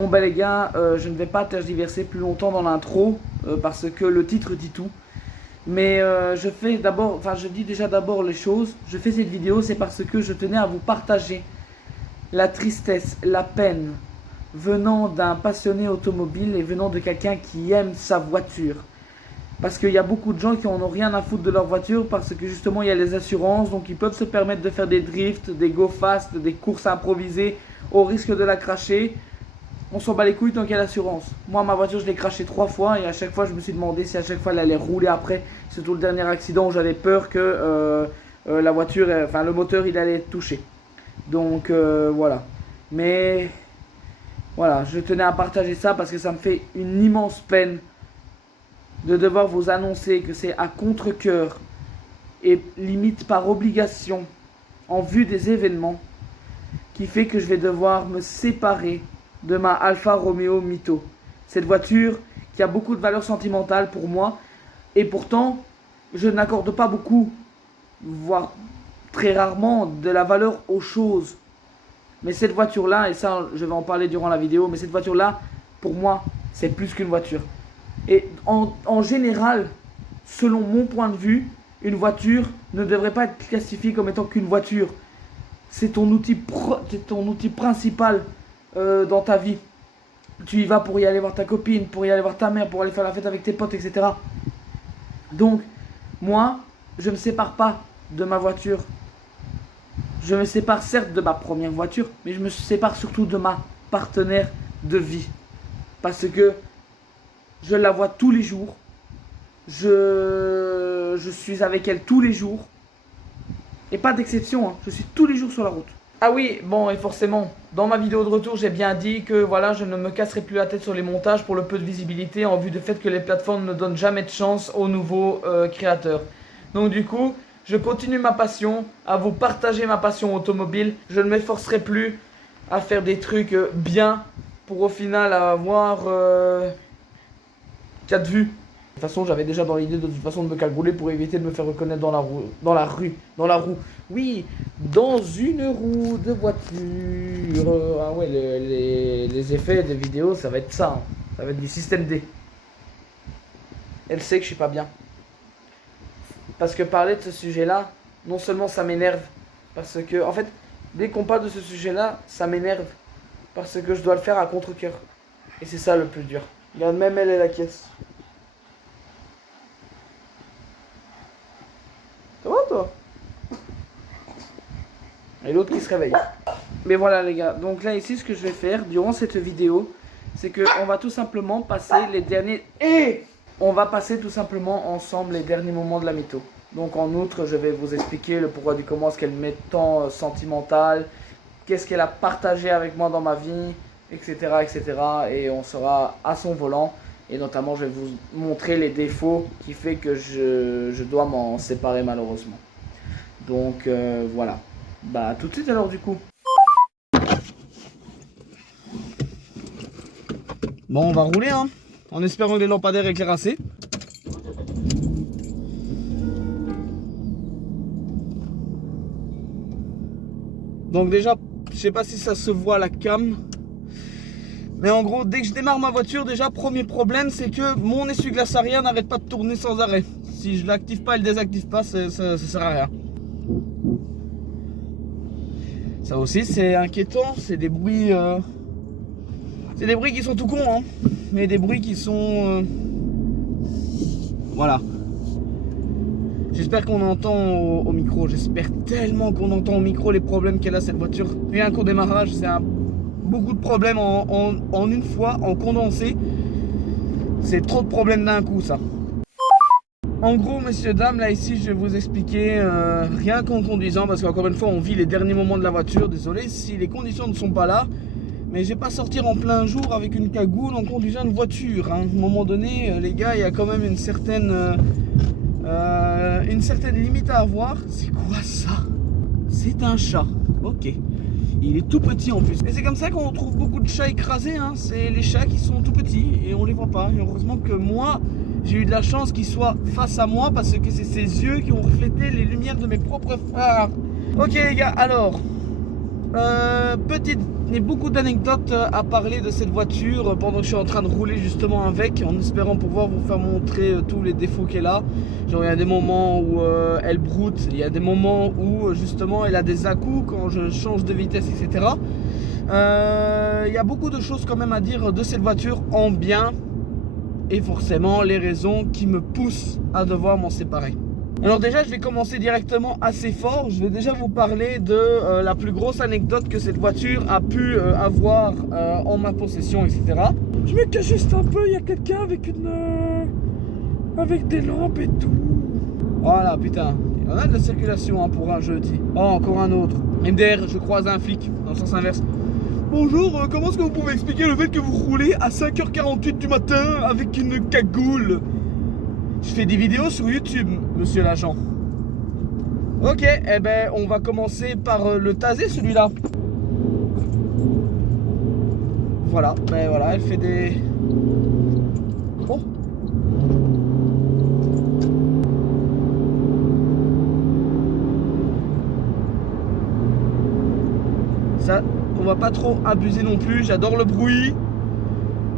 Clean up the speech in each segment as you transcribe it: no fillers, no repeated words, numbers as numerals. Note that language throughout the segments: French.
Bon bah les gars, je ne vais pas tergiverser plus longtemps dans l'intro parce que le titre dit tout. Mais je dis déjà d'abord les choses. Je fais cette vidéo, c'est parce que je tenais à vous partager la tristesse, la peine venant d'un passionné automobile et venant de quelqu'un qui aime sa voiture. Parce qu'il y a beaucoup de gens qui en ont rien à foutre de leur voiture parce que justement il y a les assurances, donc ils peuvent se permettre de faire des drifts, des go fast, des courses improvisées au risque de la cracher. On s'en bat les couilles tant qu'il y a l'assurance. Moi, ma voiture, je l'ai crashée 3 fois et à chaque fois, je me suis demandé si à chaque fois elle allait rouler après. Surtout le dernier accident où j'avais peur que la voiture, le moteur, il allait être touché. Donc voilà. Mais voilà, je tenais à partager ça parce que ça me fait une immense peine de devoir vous annoncer que c'est à contre-cœur et limite par obligation en vue des événements qui fait que je vais devoir me séparer de ma Alfa Romeo Mito. Cette voiture qui a beaucoup de valeur sentimentale pour moi et pourtant je n'accorde pas beaucoup, voire très rarement, de la valeur aux choses. Mais cette voiture là, et ça je vais en parler durant la vidéo, mais cette voiture là pour moi c'est plus qu'une voiture. Et en général, selon mon point de vue, une voiture ne devrait pas être classifiée comme étant qu'une voiture. C'est ton outil principal dans ta vie. Tu y vas pour y aller voir ta copine, pour y aller voir ta mère, pour aller faire la fête avec tes potes, etc. Donc, moi, je ne me sépare pas de ma voiture. Je me sépare certes de ma première voiture, mais je me sépare surtout de ma partenaire de vie. Parce que je la vois tous les jours. Je suis avec elle tous les jours. Et pas d'exception, hein. Je suis tous les jours sur la route. Ah oui, bon, et forcément, dans ma vidéo de retour, j'ai bien dit que voilà, je ne me casserai plus la tête sur les montages pour le peu de visibilité en vue du fait que les plateformes ne donnent jamais de chance aux nouveaux créateurs. Donc du coup, je continue ma passion, à vous partager ma passion automobile. Je ne m'efforcerai plus à faire des trucs bien pour au final avoir 4 vues. De toute façon, j'avais déjà dans l'idée de toute façon de me cagouler pour éviter de me faire reconnaître dans la roue. Oui, dans une roue de voiture. Ah ouais, les effets des vidéos, ça va être ça. Hein. Ça va être du système D. Elle sait que je suis pas bien. Parce que parler de ce sujet-là, non seulement ça m'énerve, parce que, en fait, dès qu'on parle de ce sujet-là, ça m'énerve. Parce que je dois le faire à contre-cœur. Et c'est ça le plus dur. Regarde, même elle est la caisse. Ça va toi? Et l'autre qui se réveille. Mais voilà les gars, donc là ici ce que je vais faire durant cette vidéo, c'est que on va tout simplement passer les derniers... On va passer tout simplement ensemble les derniers moments de la Mito. Donc en outre, je vais vous expliquer le pourquoi du comment, ce qu'elle met tant sentimental, qu'est-ce qu'elle a partagé avec moi dans ma vie, etc., etc. Et on sera à son volant. Et notamment, je vais vous montrer les défauts qui fait que je dois m'en séparer malheureusement. Donc voilà. Bah tout de suite alors du coup. Bon, on va rouler hein, en espérant que les lampadaires éclairent assez. Donc déjà, je sais pas si ça se voit à la cam. Mais en gros, dès que je démarre ma voiture, déjà, premier problème, c'est que mon essuie-glace arrière n'arrête pas de tourner sans arrêt. Si je l'active pas et le désactive pas, ça sert à rien. Ça aussi, c'est inquiétant. C'est des bruits... C'est des bruits qui sont tout cons, hein. Mais des bruits qui sont... Voilà. J'espère qu'on entend au micro. J'espère tellement qu'on entend au micro les problèmes qu'elle a cette voiture. Rien qu'au démarrage, c'est beaucoup de problèmes en une fois, en condensé. C'est trop de problèmes d'un coup, ça. En gros, messieurs, dames, là ici, je vais vous expliquer rien qu'en conduisant, parce qu'encore une fois, on vit les derniers moments de la voiture. Désolé si les conditions ne sont pas là, mais je vais pas sortir en plein jour avec une cagoule en conduisant une voiture. Hein. À un moment donné, les gars, il y a quand même une certaine limite à avoir. C'est quoi ça? C'est un chat. Ok. Il est tout petit en plus. Et c'est comme ça qu'on trouve beaucoup de chats écrasés. Hein. C'est les chats qui sont tout petits et on les voit pas. Et heureusement que moi, j'ai eu de la chance qu'il soit face à moi parce que c'est ses yeux qui ont reflété les lumières de mes propres phares. Ok les gars, alors, petite tenais beaucoup d'anecdotes à parler de cette voiture pendant que je suis en train de rouler justement avec, en espérant pouvoir vous faire montrer tous les défauts qu'elle a. Genre il y a des moments où elle broute, il y a des moments où justement elle a des à-coups quand je change de vitesse, etc. Il y a beaucoup de choses quand même à dire de cette voiture en bien, et forcément les raisons qui me poussent à devoir m'en séparer. Alors déjà, je vais commencer directement assez fort. Je vais déjà vous parler de la plus grosse anecdote que cette voiture a pu avoir en ma possession, etc. Je me cache juste un peu, il y a quelqu'un avec avec des lampes et tout. Voilà, putain, il y en a de la circulation hein, pour un jeudi. Oh, encore un autre. MDR, je croise un flic, dans le sens inverse. Bonjour, comment est-ce que vous pouvez expliquer le fait que vous roulez à 5h48 du matin avec une cagoule? Je fais des vidéos sur YouTube, monsieur l'agent. Ok, eh ben on va commencer par le taser celui-là. Voilà, ben voilà, elle fait des... Oh. Ça, on va pas trop abuser non plus, j'adore le bruit.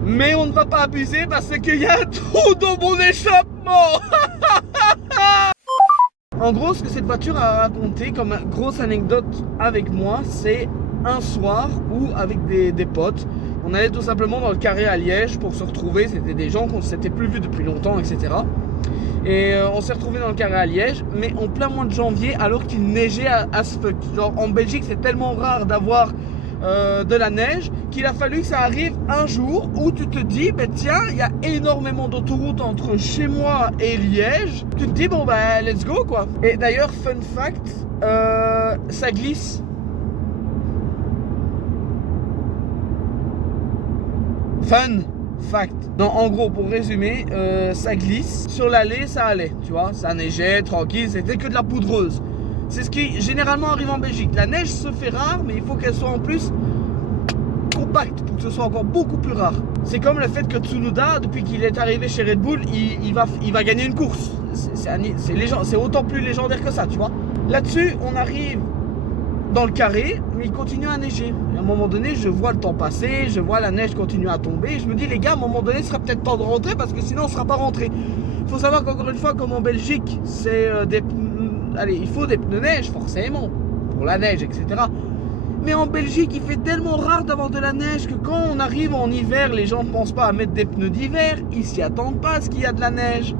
Mais on ne va pas abuser parce qu'il y a un trou dans mon échappement. En gros, ce que cette voiture a raconté comme grosse anecdote avec moi, c'est un soir où avec des potes, on allait tout simplement dans le carré à Liège pour se retrouver. C'était des gens qu'on ne s'était plus vus depuis longtemps, etc. Et on s'est retrouvés dans le carré à Liège, mais en plein mois de janvier, alors qu'il neigeait à ce fuck. Genre en Belgique, c'est tellement rare d'avoir de la neige qu'il a fallu que ça arrive un jour où tu te dis bah tiens, il y a énormément d'autoroutes entre chez moi et Liège. Tu te dis bon bah let's go quoi. Et d'ailleurs fun fact, ça glisse. Fun fact. Non, en gros pour résumer, ça glisse. Sur l'allée ça allait, tu vois, ça neigeait tranquille, c'était que de la poudreuse. C'est ce qui généralement arrive en Belgique. La neige se fait rare, mais il faut qu'elle soit en plus compacte pour que ce soit encore beaucoup plus rare. C'est comme le fait que Tsunoda, depuis qu'il est arrivé chez Red Bull, il va gagner une course. C'est autant plus légendaire que ça, tu vois. Là-dessus, on arrive dans le carré, mais il continue à neiger. Et à un moment donné, je vois le temps passer, je vois la neige continuer à tomber. Et je me dis, les gars, à un moment donné, il sera peut-être temps de rentrer parce que sinon, on ne sera pas rentré. Il faut savoir qu'encore une fois, comme en Belgique, c'est allez, il faut des pneus neige forcément, pour la neige, etc. Mais en Belgique, il fait tellement rare d'avoir de la neige que quand on arrive en hiver, les gens ne pensent pas à mettre des pneus d'hiver, ils s'y attendent pas à ce qu'il y a de la neige.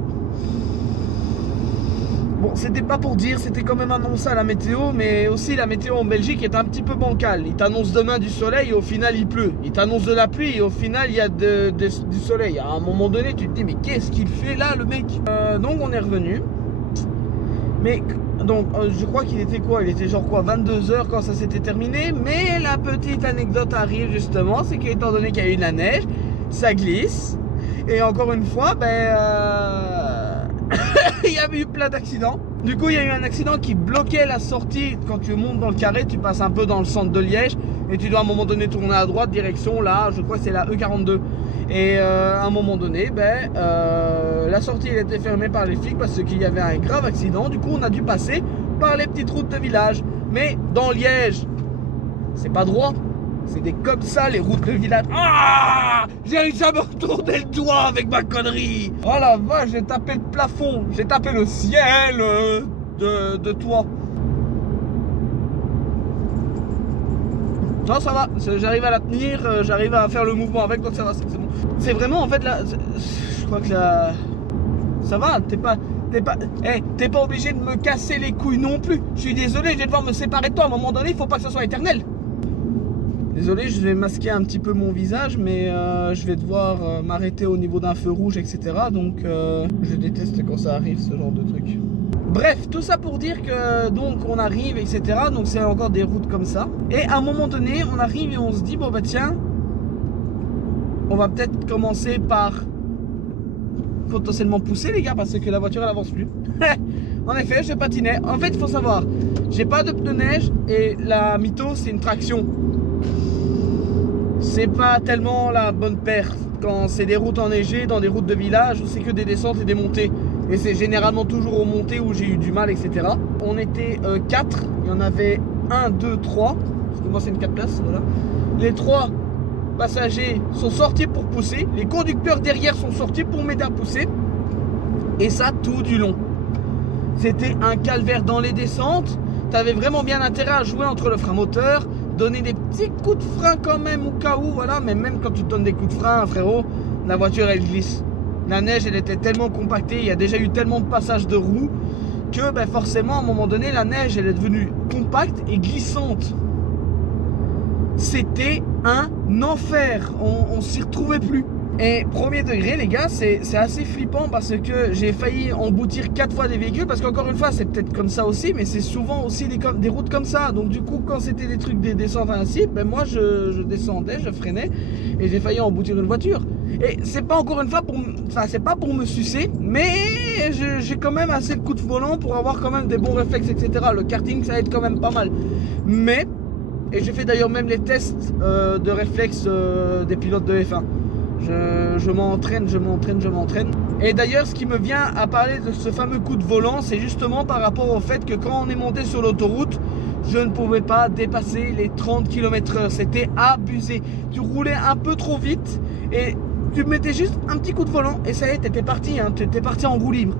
Bon, c'était pas pour dire, c'était quand même annoncé à la météo, mais aussi la météo en Belgique est un petit peu bancale. Il t'annonce demain du soleil et au final il pleut. Il t'annonce de la pluie et au final il y a du soleil. À un moment donné, tu te dis mais qu'est-ce qu'il fait là le mec? Donc on est revenu. Mais donc je crois qu'il était quoi? Il était genre quoi 22h quand ça s'était terminé. Mais la petite anecdote arrive justement, c'est qu'étant donné qu'il y a eu de la neige, ça glisse. Et encore une fois, il y a eu plein d'accidents. Du coup il y a eu un accident qui bloquait la sortie. Quand tu montes dans le carré, tu passes un peu dans le centre de Liège et tu dois à un moment donné tourner à droite, direction là, je crois que c'est la E42. Et à un moment donné, la sortie elle était fermée par les flics parce qu'il y avait un grave accident. Du coup on a dû passer par les petites routes de village. Mais dans Liège, c'est pas droit. C'est des comme ça les routes de village. Ah, j'ai réussi à me retourner le doigt avec ma connerie. Oh la vache, j'ai tapé le plafond. J'ai tapé le ciel de toi. Non ça va, j'arrive à la tenir, j'arrive à faire le mouvement avec, donc ça va, c'est bon. C'est vraiment en fait là, je crois que là, ça va, t'es pas obligé de me casser les couilles non plus. Je suis désolé, je vais devoir me séparer de toi à un moment donné, il faut pas que ça soit éternel. Désolé, je vais masquer un petit peu mon visage, mais je vais devoir m'arrêter au niveau d'un feu rouge, etc. Donc je déteste quand ça arrive, ce genre de truc. Bref, tout ça pour dire que donc on arrive, etc. Donc c'est encore des routes comme ça. Et à un moment donné, on arrive et on se dit, bon bah tiens, on va peut-être commencer par potentiellement pousser les gars, parce que la voiture elle avance plus. En effet, je patinais. En fait, il faut savoir, j'ai pas de pneus neige et la Mito c'est une traction. C'est pas tellement la bonne paire quand c'est des routes enneigées, dans des routes de village où c'est que des descentes et des montées. Et c'est généralement toujours aux montées où j'ai eu du mal, etc. On était 4, il y en avait 1, 2, 3. Parce que moi c'est une 4 places, voilà. Les 3 passagers sont sortis pour pousser. Les conducteurs derrière sont sortis pour m'aider à pousser. Et ça tout du long. C'était un calvaire dans les descentes. Tu avais vraiment bien intérêt à jouer entre le frein moteur, donner des petits coups de frein quand même au cas où, voilà. Mais même quand tu te donnes des coups de frein, frérot, la voiture elle glisse. La neige elle était tellement compactée, il y a déjà eu tellement de passages de roues que ben, forcément à un moment donné la neige elle est devenue compacte et glissante. C'était un enfer, on s'y retrouvait plus. Et premier degré les gars, c'est assez flippant parce que j'ai failli emboutir 4 fois des véhicules. Parce qu'encore une fois c'est peut-être comme ça aussi, mais c'est souvent aussi des routes comme ça. Donc du coup quand c'était des trucs, des descentes ainsi, ben moi je descendais, je freinais et j'ai failli emboutir une voiture. Et c'est pas encore une fois pour, enfin c'est pas pour me sucer, mais j'ai quand même assez de coups de volant pour avoir quand même des bons réflexes, etc. Le karting ça aide quand même pas mal. Mais, et j'ai fait d'ailleurs même les tests de réflexes des pilotes de F1. Je m'entraîne. Et d'ailleurs, ce qui me vient à parler de ce fameux coup de volant, c'est justement par rapport au fait que quand on est monté sur l'autoroute, je ne pouvais pas dépasser les 30 km/h. C'était abusé. Tu roulais un peu trop vite et tu mettais juste un petit coup de volant et ça y est, t'étais parti, hein, t'étais parti en roue libre.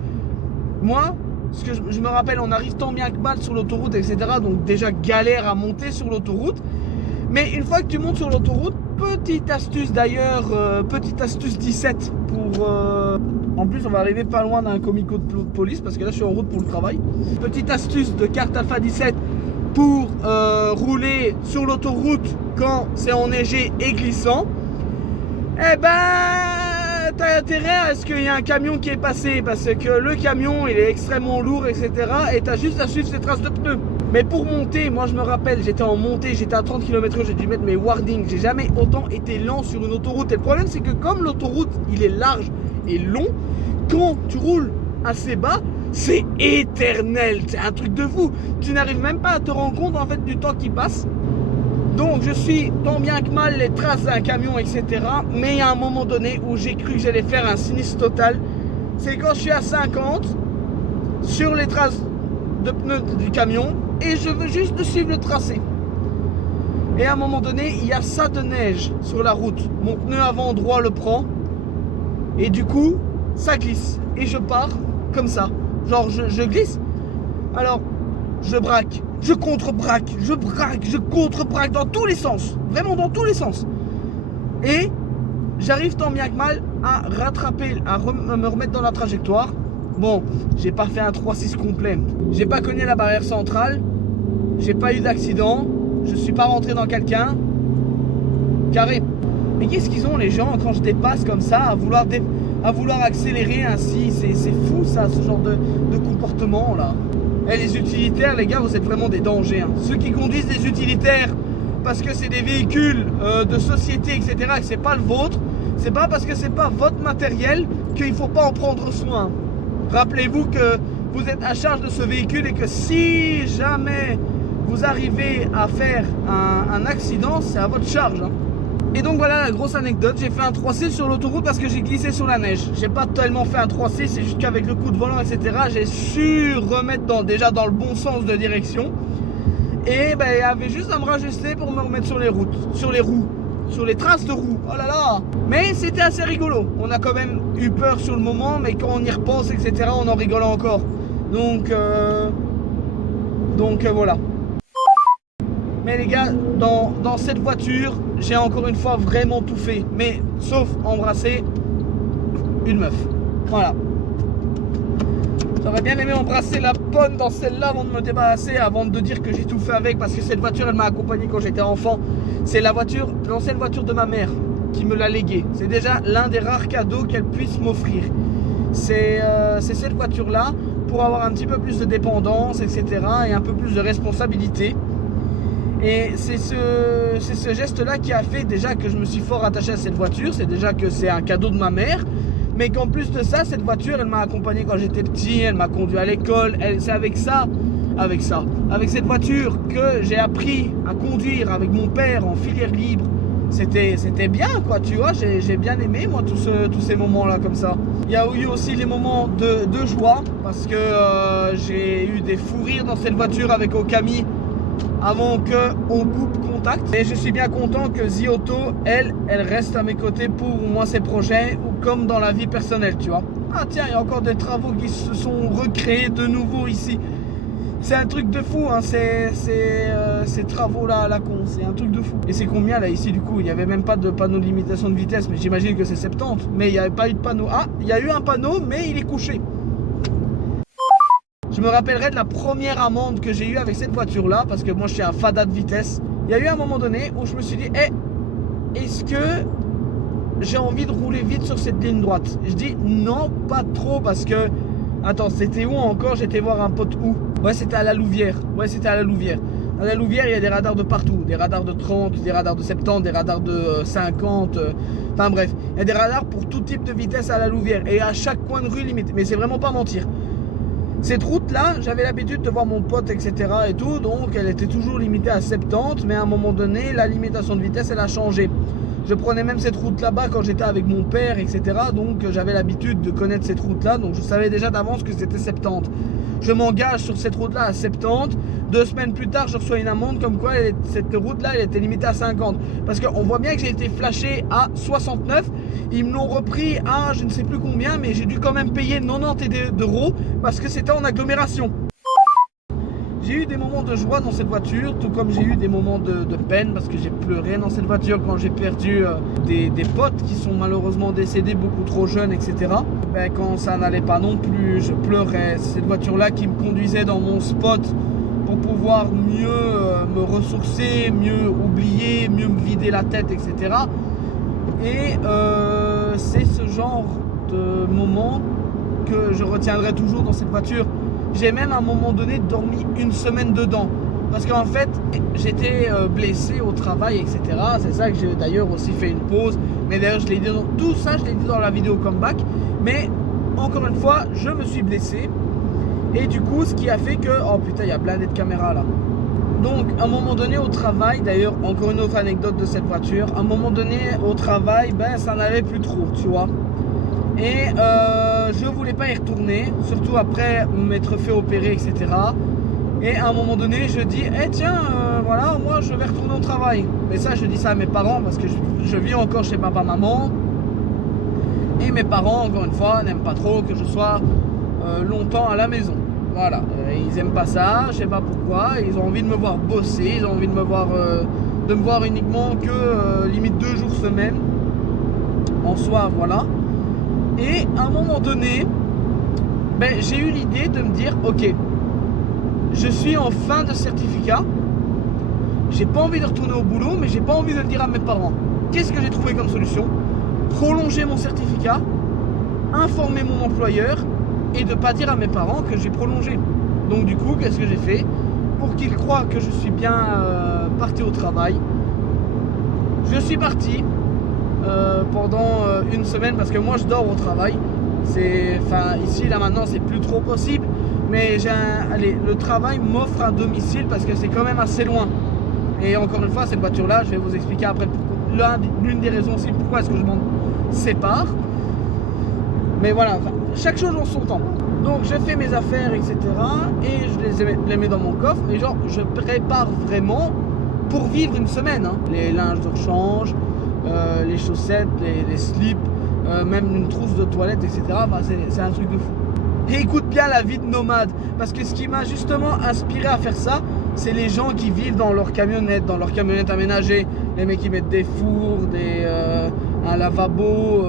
Moi, ce que je me rappelle, on arrive tant bien que mal sur l'autoroute, etc. Donc déjà galère à monter sur l'autoroute. Mais une fois que tu montes sur l'autoroute, petite astuce d'ailleurs, petite astuce 17 pour... En plus on va arriver pas loin d'un comico de police parce que là je suis en route pour le travail. Petite astuce de carte Alpha 17 pour rouler sur l'autoroute quand c'est enneigé et glissant. Eh ben, t'as intérêt à ce qu'il y ait un camion qui est passé parce que le camion il est extrêmement lourd, etc. Et t'as juste à suivre ses traces de pneus. Mais pour monter, moi je me rappelle, j'étais en montée, j'étais à 30 km/h, j'ai dû mettre mes warnings. J'ai jamais autant été lent sur une autoroute. Et le problème c'est que comme l'autoroute il est large et long, quand tu roules assez bas, c'est éternel, c'est un truc de fou. Tu n'arrives même pas à te rendre compte en fait du temps qui passe. Donc je suis tant bien que mal les traces d'un camion, etc. Mais il y a un moment donné où j'ai cru que j'allais faire un sinistre total. C'est quand je suis à 50 sur les traces de pneus du camion et je veux juste suivre le tracé. Et à un moment donné, il y a ça de neige sur la route. Mon pneu avant droit le prend et du coup, ça glisse. Et je pars comme ça. Genre je glisse. Alors, je braque. Je contre-braque, je contre-braque dans tous les sens. Vraiment dans tous les sens. Et j'arrive tant bien que mal à rattraper, à me remettre dans la trajectoire. Bon, j'ai pas fait un 3-6 complet. J'ai pas cogné la barrière centrale. J'ai pas eu d'accident. Je suis pas rentré dans quelqu'un. Carré. Mais qu'est-ce qu'ils ont les gens quand je dépasse comme ça, à vouloir accélérer ainsi. C'est fou ça, ce genre de comportement là. Et les utilitaires, les gars, vous êtes vraiment des dangers. Hein. Ceux qui conduisent des utilitaires parce que c'est des véhicules de société, etc., et que c'est pas le vôtre, c'est pas parce que c'est pas votre matériel qu'il faut pas en prendre soin. Rappelez-vous que vous êtes à charge de ce véhicule et que si jamais vous arrivez à faire un accident, c'est à votre charge. Hein. Et donc voilà la grosse anecdote, j'ai fait un 3C sur l'autoroute parce que j'ai glissé sur la neige. J'ai pas tellement fait un 3C, c'est juste qu'avec le coup de volant, etc., j'ai su remettre déjà dans le bon sens de direction. Et ben, il y avait juste à me rajuster pour me remettre sur les routes, sur les roues, sur les traces de roues. Oh là là. Mais c'était assez rigolo. On a quand même eu peur sur le moment, mais quand on y repense, etc., on en rigole encore. Donc voilà. Mais les gars, dans cette voiture, j'ai encore une fois vraiment tout fait. Mais sauf embrasser une meuf. Voilà. J'aurais bien aimé embrasser la bonne dans celle-là avant de me débarrasser, avant de dire que j'ai tout fait avec. Parce que cette voiture, elle m'a accompagné quand j'étais enfant. C'est l'ancienne voiture de ma mère qui me l'a léguée. C'est déjà l'un des rares cadeaux qu'elle puisse m'offrir. C'est cette voiture-là pour avoir un petit peu plus de dépendance, etc. et un peu plus de responsabilité. Et c'est ce geste-là qui a fait déjà que je me suis fort attaché à cette voiture. C'est déjà que c'est un cadeau de ma mère. Mais qu'en plus de ça, cette voiture, elle m'a accompagné quand j'étais petit. Elle m'a conduit à l'école. C'est avec cette voiture que j'ai appris à conduire avec mon père en filière libre. C'était bien, quoi, tu vois. J'ai bien aimé, moi, tous ces moments-là comme ça. Il y a eu aussi les moments de joie. Parce que j'ai eu des fous rires dans cette voiture avec Okami. avant qu'on coupe contact. Et je suis bien content que Zi Auto, elle reste à mes côtés pour moi ses projets, ou comme dans la vie personnelle, tu vois. Ah tiens, il y a encore des travaux qui se sont recréés de nouveau ici. C'est un truc de fou, hein, ces travaux-là à la con, c'est un truc de fou. Et c'est combien là ici du coup? Il n'y avait même pas de panneau de limitation de vitesse, mais j'imagine que c'est 70. Mais il n'y avait pas eu de panneau. Ah, il y a eu un panneau, mais il est couché. Je me rappellerai de la première amende que j'ai eue avec cette voiture-là, parce que moi je suis un fada de vitesse. Il y a eu un moment donné où je me suis dit, est-ce que j'ai envie de rouler vite sur cette ligne droite? Je dis non, pas trop, parce que... Attends, c'était où encore? J'étais voir un pote où? Ouais, c'était à la Louvière. Ouais, c'était à la Louvière. À la Louvière, il y a des radars de partout. Des radars de 30, des radars de 70, des radars de 50. Enfin bref, il y a des radars pour tout type de vitesse à la Louvière. Et à chaque coin de rue limite. Mais c'est vraiment pas mentir. Cette route-là, j'avais l'habitude de voir mon pote, etc. et tout. Donc, elle était toujours limitée à 70. Mais à un moment donné, la limitation de vitesse, elle a changé. Je prenais même cette route là-bas quand j'étais avec mon père, etc. Donc j'avais l'habitude de connaître cette route-là. Donc je savais déjà d'avance que c'était 70. Je m'engage sur cette route-là à 70. 2 semaines plus tard, je reçois une amende comme quoi cette route-là, elle était limitée à 50. Parce qu'on voit bien que j'ai été flashé à 69. Ils me l'ont repris à je ne sais plus combien, mais j'ai dû quand même payer 90 € parce que c'était en agglomération. J'ai eu des moments de joie dans cette voiture, tout comme j'ai eu des moments de peine parce que j'ai pleuré dans cette voiture quand j'ai perdu des potes qui sont malheureusement décédés beaucoup trop jeunes, etc. Ben, quand ça n'allait pas non plus, je pleurais. C'est cette voiture-là qui me conduisait dans mon spot pour pouvoir mieux me ressourcer, mieux oublier, mieux me vider la tête, etc. Et c'est ce genre de moment que je retiendrai toujours dans cette voiture. J'ai même à un moment donné dormi une semaine dedans. Parce qu'en fait, j'étais blessé au travail, etc. C'est ça que j'ai d'ailleurs aussi fait une pause. Mais d'ailleurs, je l'ai dit dans tout ça, je l'ai dit dans la vidéo comeback. Mais encore une fois, je me suis blessé. Et du coup, ce qui a fait que... Oh putain, il y a blindé de caméras là. Donc, à un moment donné au travail, d'ailleurs, encore une autre anecdote de cette voiture. À un moment donné au travail, ben, ça n'allait plus trop, tu vois. Et je voulais pas y retourner, surtout après m'être fait opérer, etc. Et à un moment donné, je dis, tiens, voilà, moi je vais retourner au travail. Mais ça, je dis ça à mes parents parce que je vis encore chez papa, maman. Et mes parents, encore une fois, n'aiment pas trop que je sois longtemps à la maison. Voilà, ils aiment pas ça, je sais pas pourquoi. Ils ont envie de me voir bosser, ils ont envie de me voir uniquement que limite 2 jours semaine. En soi, voilà. Et à un moment donné, ben, j'ai eu l'idée de me dire, ok, je suis en fin de certificat, j'ai pas envie de retourner au boulot, mais j'ai pas envie de le dire à mes parents. Qu'est-ce que j'ai trouvé comme solution? Prolonger mon certificat, informer mon employeur et de pas dire à mes parents que j'ai prolongé. Donc du coup, qu'est-ce que j'ai fait? Pour qu'ils croient que je suis bien parti au travail, je suis parti. Pendant une semaine parce que moi je dors au travail. Ici là maintenant c'est plus trop possible, mais le travail m'offre un domicile parce que c'est quand même assez loin. Et encore une fois, cette voiture là, je vais vous expliquer après l'une des raisons aussi pourquoi est-ce que je m'en sépare. Mais voilà, chaque chose en son temps. Donc je fais mes affaires, etc. et je les mets dans mon coffre. Mais genre je prépare vraiment pour vivre une semaine, hein. Les linges de rechange, les chaussettes, les slips, même une trousse de toilette, etc. C'est un truc de fou. Et écoute bien la vie de nomade, parce que ce qui m'a justement inspiré à faire ça, c'est les gens qui vivent dans leur camionnette aménagée. Les mecs qui mettent des fours, un lavabo,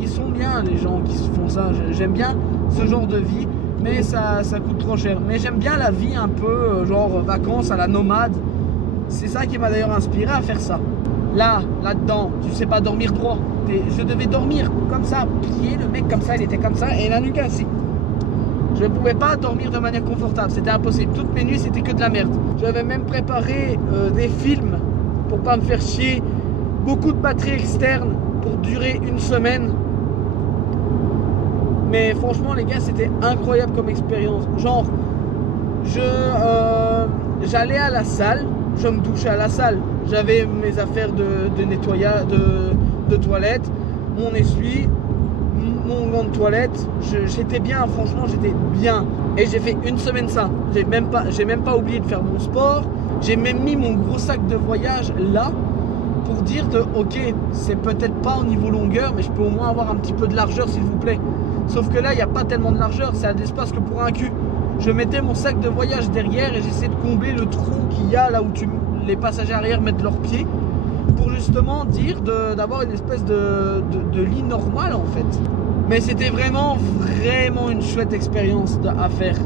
ils sont bien les gens qui font ça. J'aime bien ce genre de vie, mais ça coûte trop cher. Mais j'aime bien la vie un peu genre vacances à la nomade. C'est ça qui m'a d'ailleurs inspiré à faire ça. Là-dedans, tu sais pas dormir droit. Je devais dormir comme ça, plié, le mec comme ça, il était comme ça, et la nuque ainsi. Je ne pouvais pas dormir de manière confortable, c'était impossible. Toutes mes nuits, c'était que de la merde. J'avais même préparé des films pour pas me faire chier. Beaucoup de batteries externes pour durer une semaine. Mais franchement, les gars, c'était incroyable comme expérience. Genre, j'allais à la salle, je me douchais à la salle. J'avais mes affaires de nettoyage, de toilette, mon essuie, mon gant de toilette. J'étais bien, franchement, j'étais bien. Et j'ai fait une semaine ça. J'ai même pas oublié de faire mon sport. J'ai même mis mon gros sac de voyage là pour dire ok, c'est peut-être pas au niveau longueur, mais je peux au moins avoir un petit peu de largeur s'il vous plaît. Sauf que là, il n'y a pas tellement de largeur, c'est à l'espace que pour un cul. Je mettais mon sac de voyage derrière et j'essayais de combler le trou qu'il y a là où les passagers arrière mettent leurs pieds pour justement dire d'avoir une espèce de lit normal en fait. Mais c'était vraiment une chouette expérience à faire.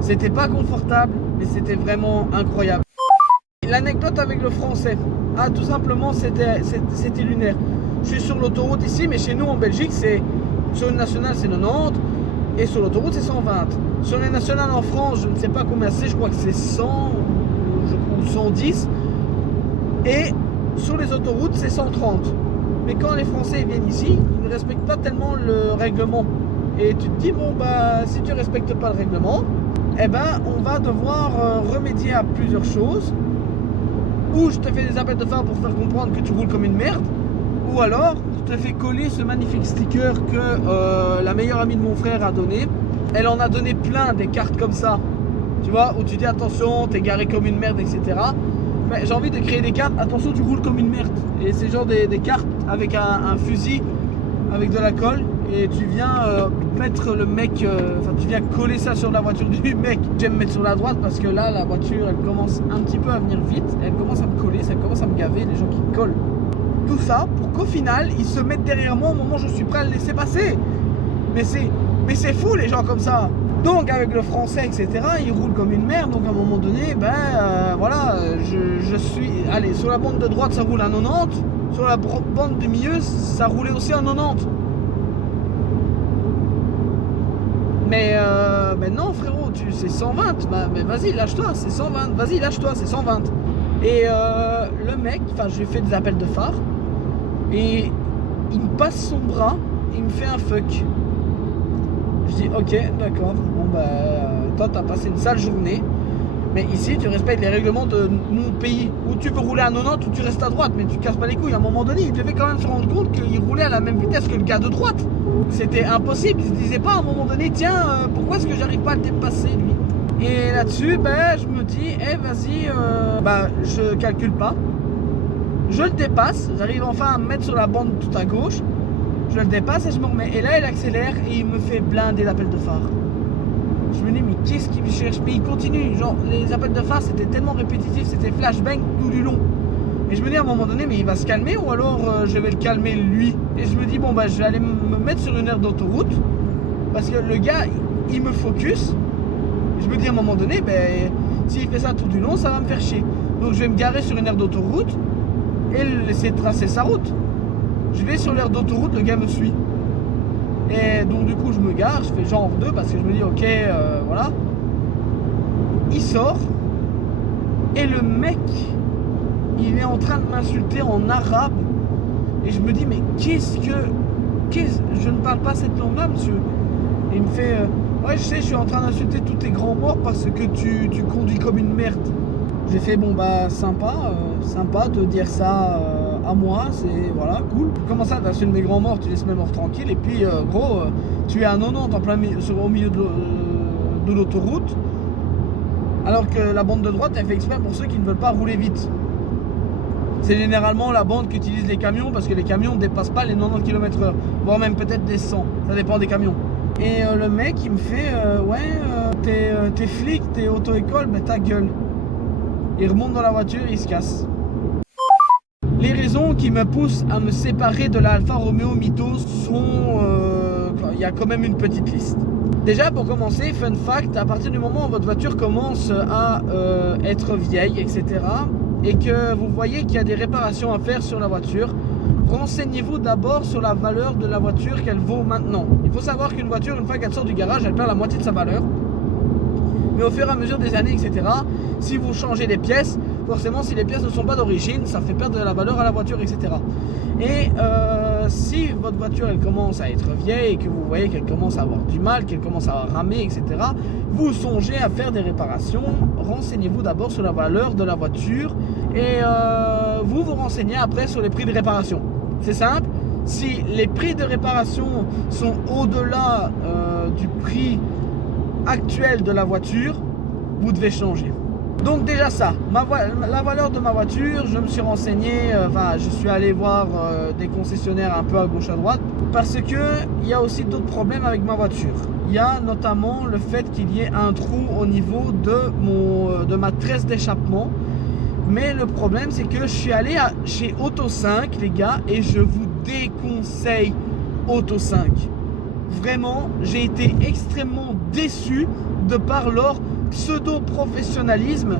C'était pas confortable, mais c'était vraiment incroyable. L'anecdote avec le français, tout simplement c'était lunaire. Je suis sur l'autoroute ici, mais chez nous en Belgique, sur une nationale c'est 90 et sur l'autoroute c'est 120. Sur les nationales en France, je ne sais pas combien c'est, je crois que c'est 100 ou 110. Et sur les autoroutes c'est 130. Mais quand les Français viennent ici, ils ne respectent pas tellement le règlement. Et tu te dis, bon bah si tu ne respectes pas le règlement, eh ben on va devoir remédier à plusieurs choses. Ou je te fais des appels de phare pour faire comprendre que tu roules comme une merde. Ou alors, je te fais coller ce magnifique sticker que la meilleure amie de mon frère a donné. Elle en a donné plein des cartes comme ça. Tu vois, où tu dis attention, t'es garé comme une merde, etc. Mais j'ai envie de créer des cartes, attention, tu roules comme une merde. Et c'est genre des cartes avec un fusil, avec de la colle. Et tu viens mettre le mec, tu viens coller ça sur la voiture du mec. J'aime mettre sur la droite parce que là, la voiture, elle commence un petit peu à venir vite. Elle commence à me coller, ça commence à me gaver, les gens qui collent. Tout ça pour qu'au final, ils se mettent derrière moi au moment où je suis prêt à le laisser passer. Mais c'est fou, les gens comme ça. Donc avec le français, etc., ils roulent comme une merde. Donc à un moment donné, voilà, je suis... Allez, sur la bande de droite, ça roule à 90. Sur la bande du milieu, ça roulait aussi à 90. Mais non frérot, c'est 120, mais vas-y lâche-toi, c'est 120, vas-y lâche-toi, c'est 120. Et le mec, je lui ai fait des appels de phare, et il me passe son bras, et il me fait un fuck. Je dis ok, d'accord, bon toi t'as passé une sale journée, mais ici tu respectes les règlements de mon pays, où tu peux rouler à 90 ou tu restes à droite, mais tu casses pas les couilles. À un moment donné, il devait quand même se rendre compte qu'il roulait à la même vitesse que le gars de droite. C'était impossible, il se disait pas à un moment donné, tiens, pourquoi est-ce que j'arrive pas à le dépasser lui? Et là-dessus, je me dis, vas-y, je calcule pas. Je le dépasse, j'arrive enfin à me mettre sur la bande tout à gauche. Je le dépasse et je me remets. Et là, il accélère et il me fait blinder l'appel de phare. Je me dis, mais qu'est-ce qu'il me cherche? Mais il continue, genre, les appels de phare, c'était tellement répétitif, c'était flashbang tout du long. Et je me dis à un moment donné, mais il va se calmer ou alors je vais le calmer lui. Et je me dis, je vais aller me mettre sur une aire d'autoroute. Parce que le gars, il me focus. Je me dis à un moment donné, s'il fait ça tout du long, ça va me faire chier. Donc je vais me garer sur une aire d'autoroute et le laisser tracer sa route. Je vais sur l'aire d'autoroute, le gars me suit. Et donc du coup je me gare, je fais genre 2 parce que je me dis ok, voilà. Il sort et le mec, il est en train de m'insulter en arabe. Et je me dis mais je ne parle pas cette langue là monsieur. Et il me fait ouais je sais, je suis en train d'insulter tous tes grands morts parce que tu conduis comme une merde. J'ai fait sympa de dire ça à moi, c'est voilà, cool. Comment ça t'insultes mes grands morts, tu laisses mes morts tranquilles et puis tu es à 90 au milieu de l'autoroute alors que la bande de droite elle fait exprès pour ceux qui ne veulent pas rouler vite. C'est généralement la bande qu'utilisent les camions parce que les camions ne dépassent pas les 90 km/h, voire même peut-être des 100, ça dépend des camions. Et le mec il me fait t'es flic, t'es auto-école, mais ta gueule. Il remonte dans la voiture et il se casse. Les raisons qui me poussent à me séparer de la Alfa Romeo Mito sont... il y a quand même une petite liste. Déjà pour commencer, fun fact, à partir du moment où votre voiture commence à être vieille, etc. et que vous voyez qu'il y a des réparations à faire sur la voiture, renseignez-vous d'abord sur la valeur de la voiture qu'elle vaut maintenant. Il faut savoir qu'une voiture, une fois qu'elle sort du garage, elle perd la moitié de sa valeur. Mais au fur et à mesure des années, etc., si vous changez les pièces, forcément, si les pièces ne sont pas d'origine, ça fait perdre de la valeur à la voiture, etc. Et si votre voiture, elle commence à être vieille et que vous voyez qu'elle commence à avoir du mal, qu'elle commence à ramer, etc., vous songez à faire des réparations. Renseignez-vous d'abord sur la valeur de la voiture et vous vous renseignez après sur les prix de réparation. C'est simple. Si les prix de réparation sont au-delà du prix actuel de la voiture, vous devez changer. Donc déjà ça, la valeur de ma voiture, je me suis renseigné, je suis allé voir des concessionnaires un peu à gauche à droite, parce que il y a aussi d'autres problèmes avec ma voiture. Il y a notamment le fait qu'il y ait un trou au niveau de ma tresse d'échappement. Mais le problème, c'est que je suis allé chez Auto 5, les gars, et je vous déconseille Auto 5. Vraiment, j'ai été extrêmement déçu de par leur pseudo-professionnalisme.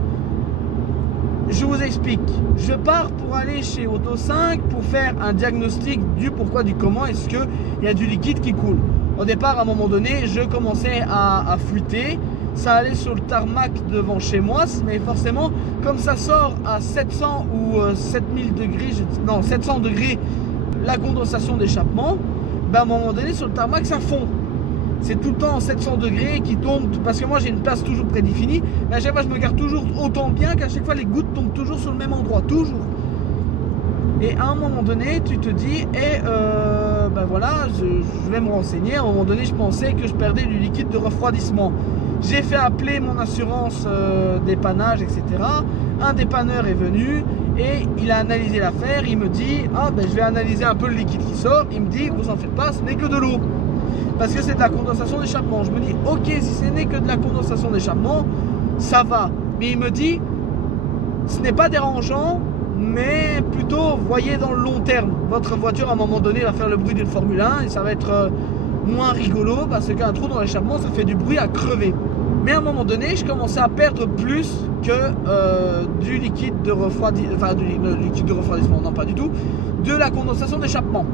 Je vous explique. Je pars pour aller chez Auto 5 pour faire un diagnostic du pourquoi, du comment est-ce qu'il y a du liquide qui coule. Au départ, à un moment donné, je commençais à fuiter. Ça allait sur le tarmac devant chez moi, mais forcément, comme ça sort à 700 ou 7000 degrés, 700 degrés, la condensation d'échappement, à un moment donné, sur le tarmac, ça fond. C'est tout le temps 700 degrés qui tombe, parce que moi j'ai une place toujours prédéfinie, mais à chaque fois je me garde toujours autant bien qu'à chaque fois les gouttes tombent toujours sur le même endroit, toujours. Et à un moment donné, tu te dis, je vais me renseigner. À un moment donné, je pensais que je perdais du liquide de refroidissement. J'ai fait appeler mon assurance dépannage, etc. Un dépanneur est venu et il a analysé l'affaire. Il me dit, je vais analyser un peu le liquide qui sort. Il me dit, vous en faites pas, ce n'est que de l'eau. Parce que c'est de la condensation d'échappement. Je me dis, ok, si ce n'est que de la condensation d'échappement, ça va. Mais il me dit, ce n'est pas dérangeant, mais plutôt, voyez dans le long terme. Votre voiture, à un moment donné, va faire le bruit d'une Formule 1 et ça va être moins rigolo parce qu'un trou dans l'échappement, ça fait du bruit à crever. Mais à un moment donné, je commençais à perdre plus que du liquide de refroidissement, liquide de refroidissement, non pas du tout, de la condensation d'échappement.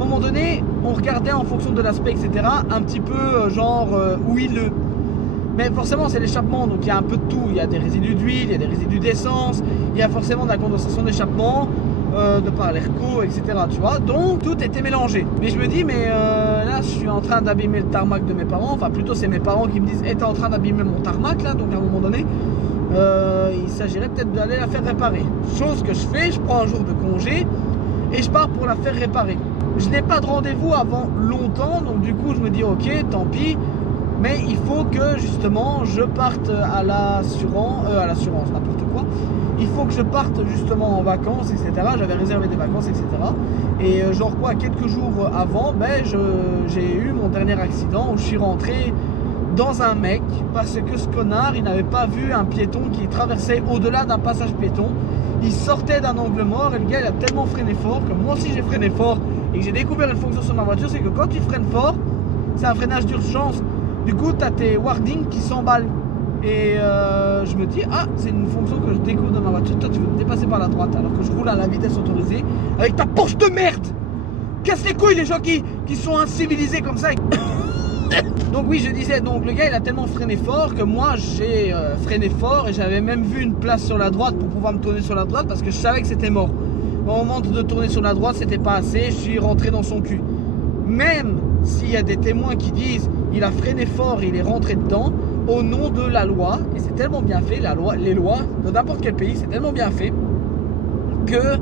À un moment donné, on regardait en fonction de l'aspect, etc., un petit peu huileux. Mais forcément, c'est l'échappement, donc il y a un peu de tout. Il y a des résidus d'huile, il y a des résidus d'essence, il y a forcément de la condensation d'échappement, de par l'ERCO, etc. Tu vois, donc tout était mélangé. Mais je me dis, là, je suis en train d'abîmer le tarmac de mes parents. Enfin, plutôt, c'est mes parents qui me disent, t'es en train d'abîmer mon tarmac, là. Donc à un moment donné, il s'agirait peut-être d'aller la faire réparer. Chose que je fais, je prends un jour de congé et je pars pour la faire réparer. Je n'ai pas de rendez-vous avant longtemps, donc du coup, je me dis, ok, tant pis. Mais il faut que justement je parte à l'assurance, n'importe quoi. Il faut que je parte justement en vacances, etc. J'avais réservé des vacances, etc. Et quelques jours avant, j'ai eu mon dernier accident où je suis rentré dans un mec parce que ce connard, il n'avait pas vu un piéton qui traversait au-delà d'un passage piéton. Il sortait d'un angle mort et le gars, il a tellement freiné fort que moi aussi j'ai freiné fort et que j'ai découvert une fonction sur ma voiture, c'est que quand tu freines fort, c'est un freinage d'urgence. Du coup, tu as tes wardings qui s'emballent. Et je me dis, c'est une fonction que je découvre dans ma voiture. Toi, tu veux me dépasser par la droite alors que je roule à la vitesse autorisée avec ta Porsche de merde. Casse les couilles les gens qui sont incivilisés comme ça. Donc oui, je disais, donc le gars, il a tellement freiné fort que moi, j'ai freiné fort et j'avais même vu une place sur la droite pour pouvoir me tourner sur la droite parce que je savais que c'était mort. Au moment de tourner sur la droite, c'était pas assez. Je suis rentré dans son cul. Même s'il y a des témoins qui disent il a freiné fort et il est rentré dedans au nom de la loi, et c'est tellement bien fait, les lois de n'importe quel pays, c'est tellement bien fait que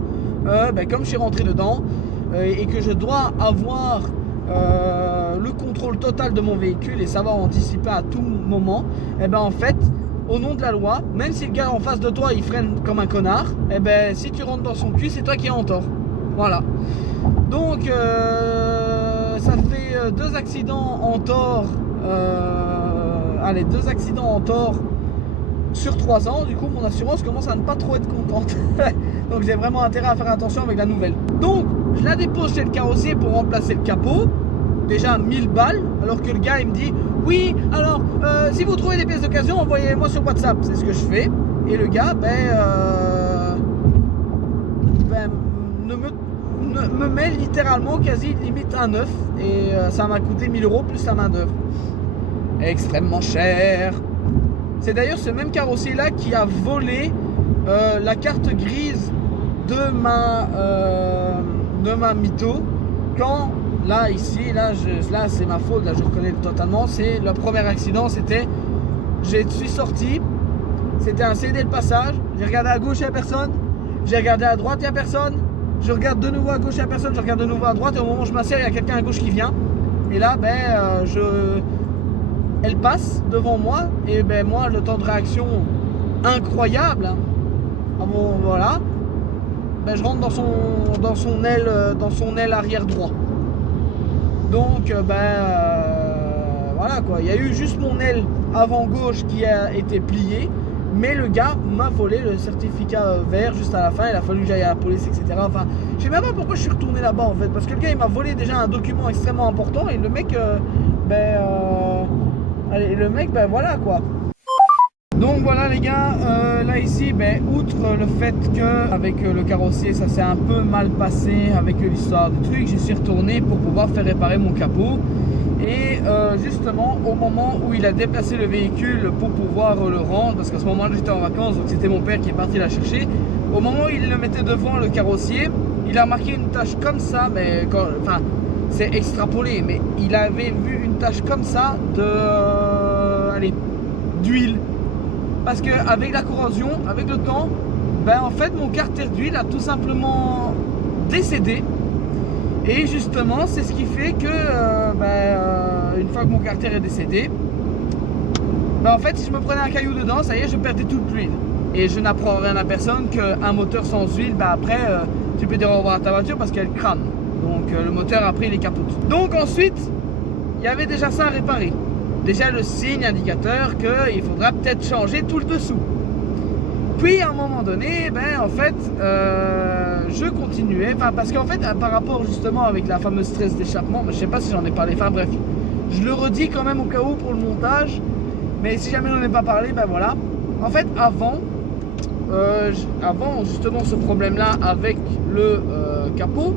comme je suis rentré dedans et que je dois avoir le contrôle total de mon véhicule et savoir anticiper à tout moment, en fait, au nom de la loi, même si le gars en face de toi il freine comme un connard, si tu rentres dans son cul, c'est toi qui es en tort. Voilà. Donc ça fait 2 accidents en tort, 2 accidents en tort sur 3 ans. Du coup, mon assurance commence à ne pas trop être contente. Donc j'ai vraiment intérêt à faire attention avec la nouvelle. Donc je la dépose chez le carrossier pour remplacer le capot. Déjà 1000 balles, alors que le gars il me dit oui, alors si vous trouvez des pièces d'occasion, envoyez-moi sur WhatsApp. C'est ce que je fais. Et le gars me met littéralement quasi limite un neuf et ça m'a coûté 1000 € plus la main d'œuvre. Extrêmement cher. C'est d'ailleurs ce même carrossier là qui a volé la carte grise de ma mytho quand là c'est ma faute, là je reconnais totalement, c'est le premier accident, je suis sorti, c'était un CD de passage, j'ai regardé à gauche, il n'y a personne, j'ai regardé à droite, il n'y a personne, je regarde de nouveau à gauche, il n'y a personne, je regarde de nouveau à droite, et au moment où je m'assieds, il y a quelqu'un à gauche qui vient, et là elle passe devant moi, et moi le temps de réaction, incroyable, hein. Ah bon, voilà, ben, je rentre dans son aile arrière droit. Donc voilà quoi, il y a eu juste mon aile avant gauche qui a été pliée, mais le gars m'a volé le certificat vert juste à la fin. Il a fallu que j'aille à la police, etc. Enfin, je sais même pas pourquoi je suis retourné là-bas en fait, parce que le gars il m'a volé déjà un document extrêmement important et le mec allez, le mec voilà quoi. Donc voilà les gars, là ici, outre le fait que avec le carrossier ça s'est un peu mal passé avec l'histoire du truc, j'y suis retourné pour pouvoir faire réparer mon capot. Et justement au moment où il a déplacé le véhicule pour pouvoir le rendre, parce qu'à ce moment là j'étais en vacances, donc c'était mon père qui est parti la chercher, au moment où il le mettait devant le carrossier, il a remarqué une tache comme ça, mais enfin c'est extrapolé, mais il avait vu une tache comme ça d'huile. Parce que avec la corrosion, avec le temps, en fait mon carter d'huile a tout simplement décédé. Et justement c'est ce qui fait que une fois que mon carter est décédé, en fait si je me prenais un caillou dedans, ça y est, je perdais toute l'huile. Et je n'apprends rien à personne qu'un moteur sans huile, après tu peux dire au revoir à ta voiture parce qu'elle crame. Donc le moteur après il est capote. Donc ensuite il y avait déjà ça à réparer. Déjà le signe indicateur qu'il faudra peut-être changer tout le dessous. Puis à un moment donné, en fait, je continuais, parce qu'en fait, par rapport justement avec la fameuse tresse d'échappement, je sais pas si j'en ai parlé, enfin bref, je le redis quand même au cas où pour le montage, mais si jamais j'en ai pas parlé, voilà. En fait, avant justement ce problème-là avec le capot,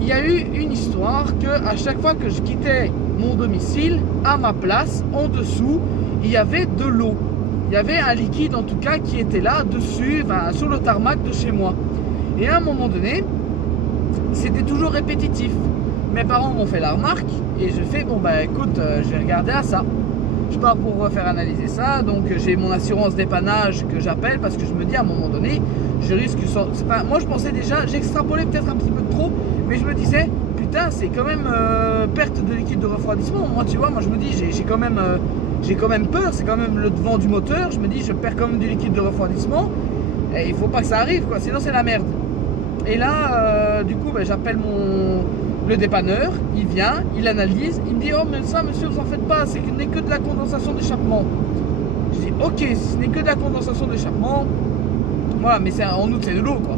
il y a eu une histoire que à chaque fois que je quittais mon domicile, à ma place, en dessous, il y avait de l'eau. Il y avait un liquide en tout cas qui était là dessus, sur le tarmac de chez moi. Et à un moment donné, c'était toujours répétitif. Mes parents m'ont fait la remarque et je fais écoute, je vais regarder à ça. Je pars pour faire analyser ça, donc j'ai mon assurance dépannage que j'appelle parce que je me dis à un moment donné, je risque moi je pensais déjà, j'extrapolais peut-être un petit peu trop, mais je me disais putain c'est quand même perte de liquide de refroidissement. Moi tu vois, je me dis j'ai quand même peur, c'est quand même le devant du moteur, je me dis je perds quand même du liquide de refroidissement et il faut pas que ça arrive quoi, sinon c'est la merde. Et là du coup j'appelle le dépanneur, il vient, il analyse, il me dit oh mais ça monsieur vous en faites pas, ce n'est que de la condensation d'échappement. Je dis ok, ce n'est que de la condensation d'échappement, voilà, mais en août c'est de l'eau quoi.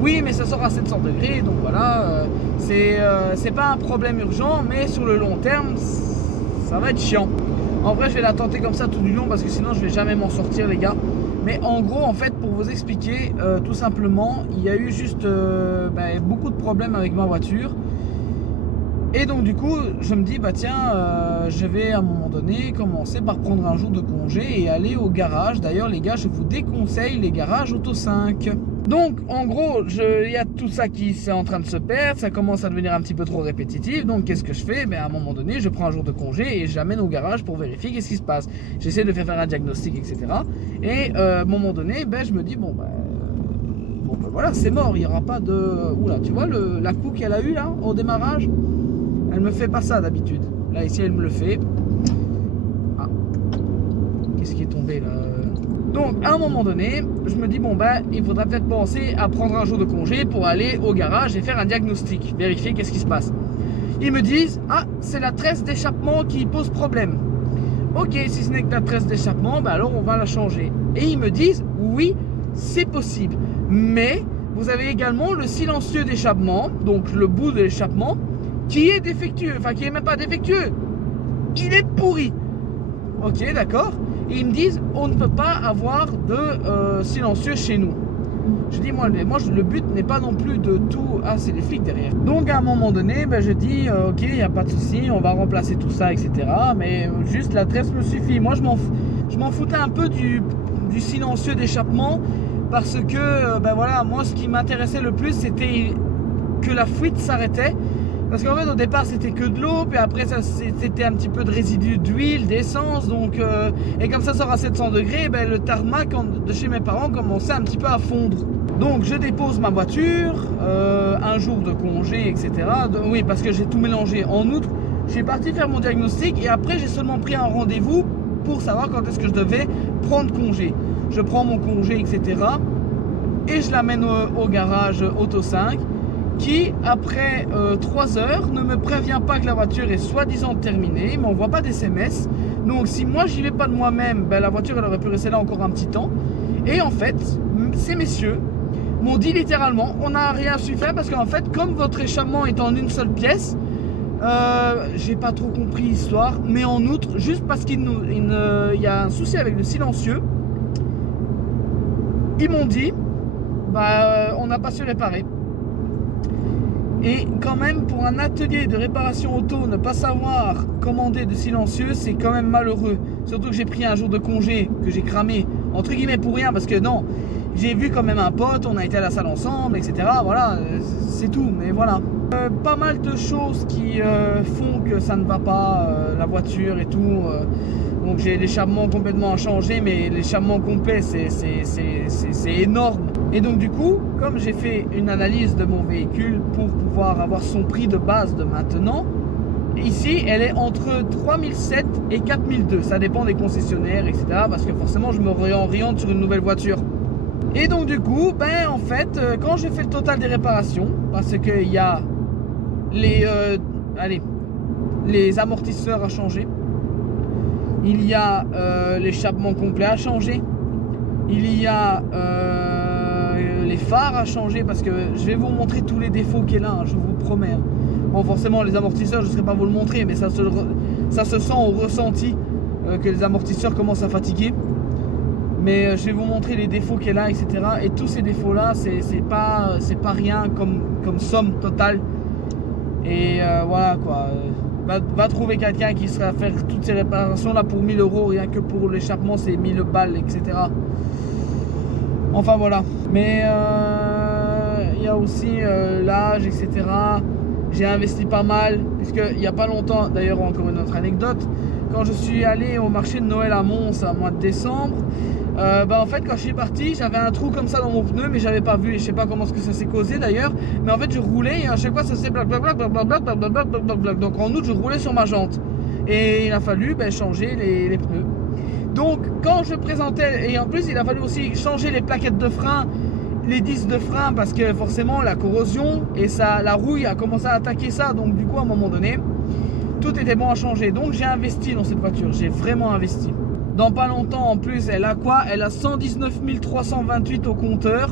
Oui mais ça sort à 700 degrés, donc voilà, c'est pas un problème urgent, mais sur le long terme ça va être chiant. En vrai je vais la tenter comme ça tout du long parce que sinon je vais jamais m'en sortir les gars. Mais en gros en fait pour vous expliquer tout simplement, il y a eu juste beaucoup de problèmes avec ma voiture. Et donc du coup je me dis je vais à un moment donné commencer par prendre un jour de congé et aller au garage. D'ailleurs les gars, je vous déconseille les garages Auto 5. Donc en gros il y a tout ça qui est en train de se perdre, ça commence à devenir un petit peu trop répétitif. Donc qu'est-ce que je fais? À un moment donné je prends un jour de congé et j'amène au garage pour vérifier qu'est-ce qui se passe. J'essaie de faire un diagnostic, etc. Et à un moment donné je me dis voilà, c'est mort, il n'y aura pas de... Oula, tu vois la coupe qu'elle a eue là au démarrage, elle me fait pas ça d'habitude. Là ici elle me le fait. Ah, qu'est-ce qui est tombé là? Donc à un moment donné je me dis il faudra peut-être penser à prendre un jour de congé pour aller au garage et faire un diagnostic, vérifier qu'est-ce qui se passe. Ils me disent ah c'est la tresse d'échappement qui pose problème. Ok, si ce n'est que la tresse d'échappement, alors on va la changer. Et ils me disent oui c'est possible, mais vous avez également le silencieux d'échappement, donc le bout de l'échappement qui est défectueux, enfin qui est même pas défectueux, il est pourri. Ok, d'accord. Et ils me disent on ne peut pas avoir de silencieux chez nous. Je dis moi le but n'est pas non plus de tout... Ah c'est les flics derrière. Donc à un moment donné je dis ok, il n'y a pas de souci, on va remplacer tout ça, etc. Mais juste la tresse me suffit. Moi je m'en foutais un peu du silencieux d'échappement parce que voilà, moi ce qui m'intéressait le plus c'était que la fuite s'arrêtait. Parce qu'en fait au départ c'était que de l'eau, puis après c'était un petit peu de résidus d'huile, d'essence, donc et comme ça sort à 700 degrés, le tarmac de chez mes parents commençait un petit peu à fondre. Donc je dépose ma voiture, un jour de congé, etc. Oui, parce que j'ai tout mélangé. En outre, je suis parti faire mon diagnostic et après j'ai seulement pris un rendez-vous pour savoir quand est-ce que je devais prendre congé. Je prends mon congé, etc. Et je l'amène au garage Auto 5 qui, après 3 heures, ne me prévient pas que la voiture est soi-disant terminée, il m'envoie pas d'SMS. Donc si moi j'y vais pas de moi-même, ben, la voiture elle aurait pu rester là encore un petit temps. Et en fait, ces messieurs m'ont dit littéralement, on n'a rien su faire parce qu'en fait, comme votre échappement est en une seule pièce, j'ai pas trop compris l'histoire, mais en outre, juste parce qu'il y a un souci avec le silencieux, ils m'ont dit, bah, on n'a pas su réparer. Et quand même, pour un atelier de réparation auto, ne pas savoir commander de silencieux, c'est quand même malheureux. Surtout que j'ai pris un jour de congé, que j'ai cramé, entre guillemets pour rien, parce que non, j'ai vu quand même un pote, on a été à la salle ensemble, etc. Voilà, c'est tout, mais voilà. Pas mal de choses qui font que ça ne va pas, la voiture et tout. Donc j'ai l'échappement complètement changé, mais l'échappement complet, c'est énorme. Et donc du coup, comme j'ai fait une analyse de mon véhicule pour pouvoir avoir son prix de base de maintenant, ici, elle est entre 3007 et 4002. Ça dépend des concessionnaires, etc. Parce que forcément, je me réoriente sur une nouvelle voiture. Et donc du coup, ben en fait, quand j'ai fait le total des réparations, parce qu'il y a les amortisseurs à changer, il y a l'échappement complet à changer, il y a les phares à changer, parce que je vais vous montrer tous les défauts qu'il y a là, hein, je vous promets. Bon, forcément les amortisseurs je ne saurais pas vous le montrer, mais ça se sent au ressenti que les amortisseurs commencent à fatiguer. Mais je vais vous montrer les défauts qu'il y a là, etc. Et tous ces défauts là, c'est pas rien comme somme totale. Et voilà quoi, va trouver quelqu'un qui sera à faire toutes ces réparations là pour 1000 €, rien que pour l'échappement c'est 1000 balles, etc. Enfin voilà. Mais il y a aussi l'âge, etc. J'ai investi pas mal, puisqu'il n'y a pas longtemps, d'ailleurs encore une autre anecdote, quand je suis allé au marché de Noël à Mons au mois de décembre, en fait quand je suis parti, j'avais un trou comme ça dans mon pneu, mais j'avais pas vu, et je sais pas comment ce que ça s'est causé d'ailleurs, mais en fait je roulais et à chaque fois ça s'est blablabla. Donc en août je roulais sur ma jante, et il a fallu changer les pneus. Donc quand je présentais, et en plus il a fallu aussi changer les plaquettes de frein, les disques de frein, parce que forcément la corrosion et la rouille a commencé à attaquer ça, donc du coup à un moment donné tout était bon à changer. Donc j'ai investi dans cette voiture, j'ai vraiment investi. Dans pas longtemps en plus, elle a quoi? Elle a 119 328 au compteur.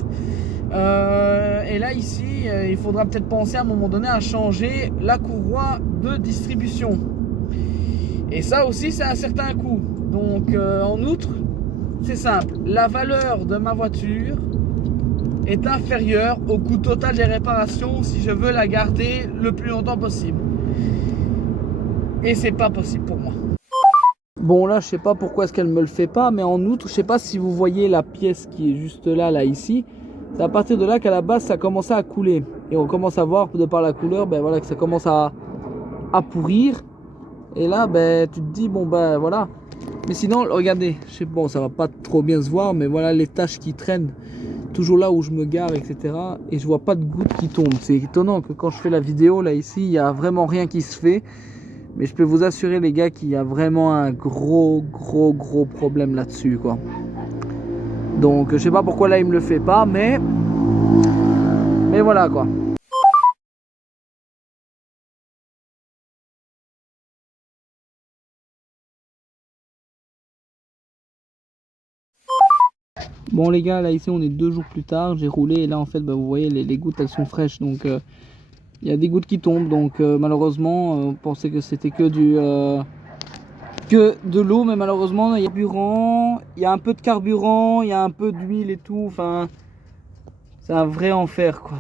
Et là ici, il faudra peut-être penser à un moment donné à changer la courroie de distribution. Et ça aussi c'est un certain coût. Donc en outre, c'est simple, la valeur de ma voiture est inférieure au coût total des réparations si je veux la garder le plus longtemps possible. Et c'est pas possible pour moi. Bon là je sais pas pourquoi est-ce qu'elle me le fait pas, mais en outre je sais pas si vous voyez la pièce qui est juste là ici, c'est à partir de là qu'à la base ça commençait à couler, et on commence à voir de par la couleur voilà que ça commence à pourrir, et là tu te dis bon voilà. Mais sinon regardez, je sais, bon ça va pas trop bien se voir, mais voilà les taches qui traînent toujours là où je me gare, etc. Et je vois pas de gouttes qui tombent. C'est étonnant que quand je fais la vidéo là ici, il y a vraiment rien qui se fait. Mais je peux vous assurer les gars qu'il y a vraiment un gros problème là-dessus quoi. Donc je sais pas pourquoi là il me le fait pas, mais voilà quoi. Bon les gars, là ici on est 2 jours plus tard, j'ai roulé et là en fait vous voyez les gouttes elles sont fraîches, donc il y a des gouttes qui tombent, donc malheureusement on pensait que c'était que de l'eau, mais malheureusement il y a carburant, il y a un peu de carburant, il y a un peu d'huile et tout, enfin c'est un vrai enfer quoi.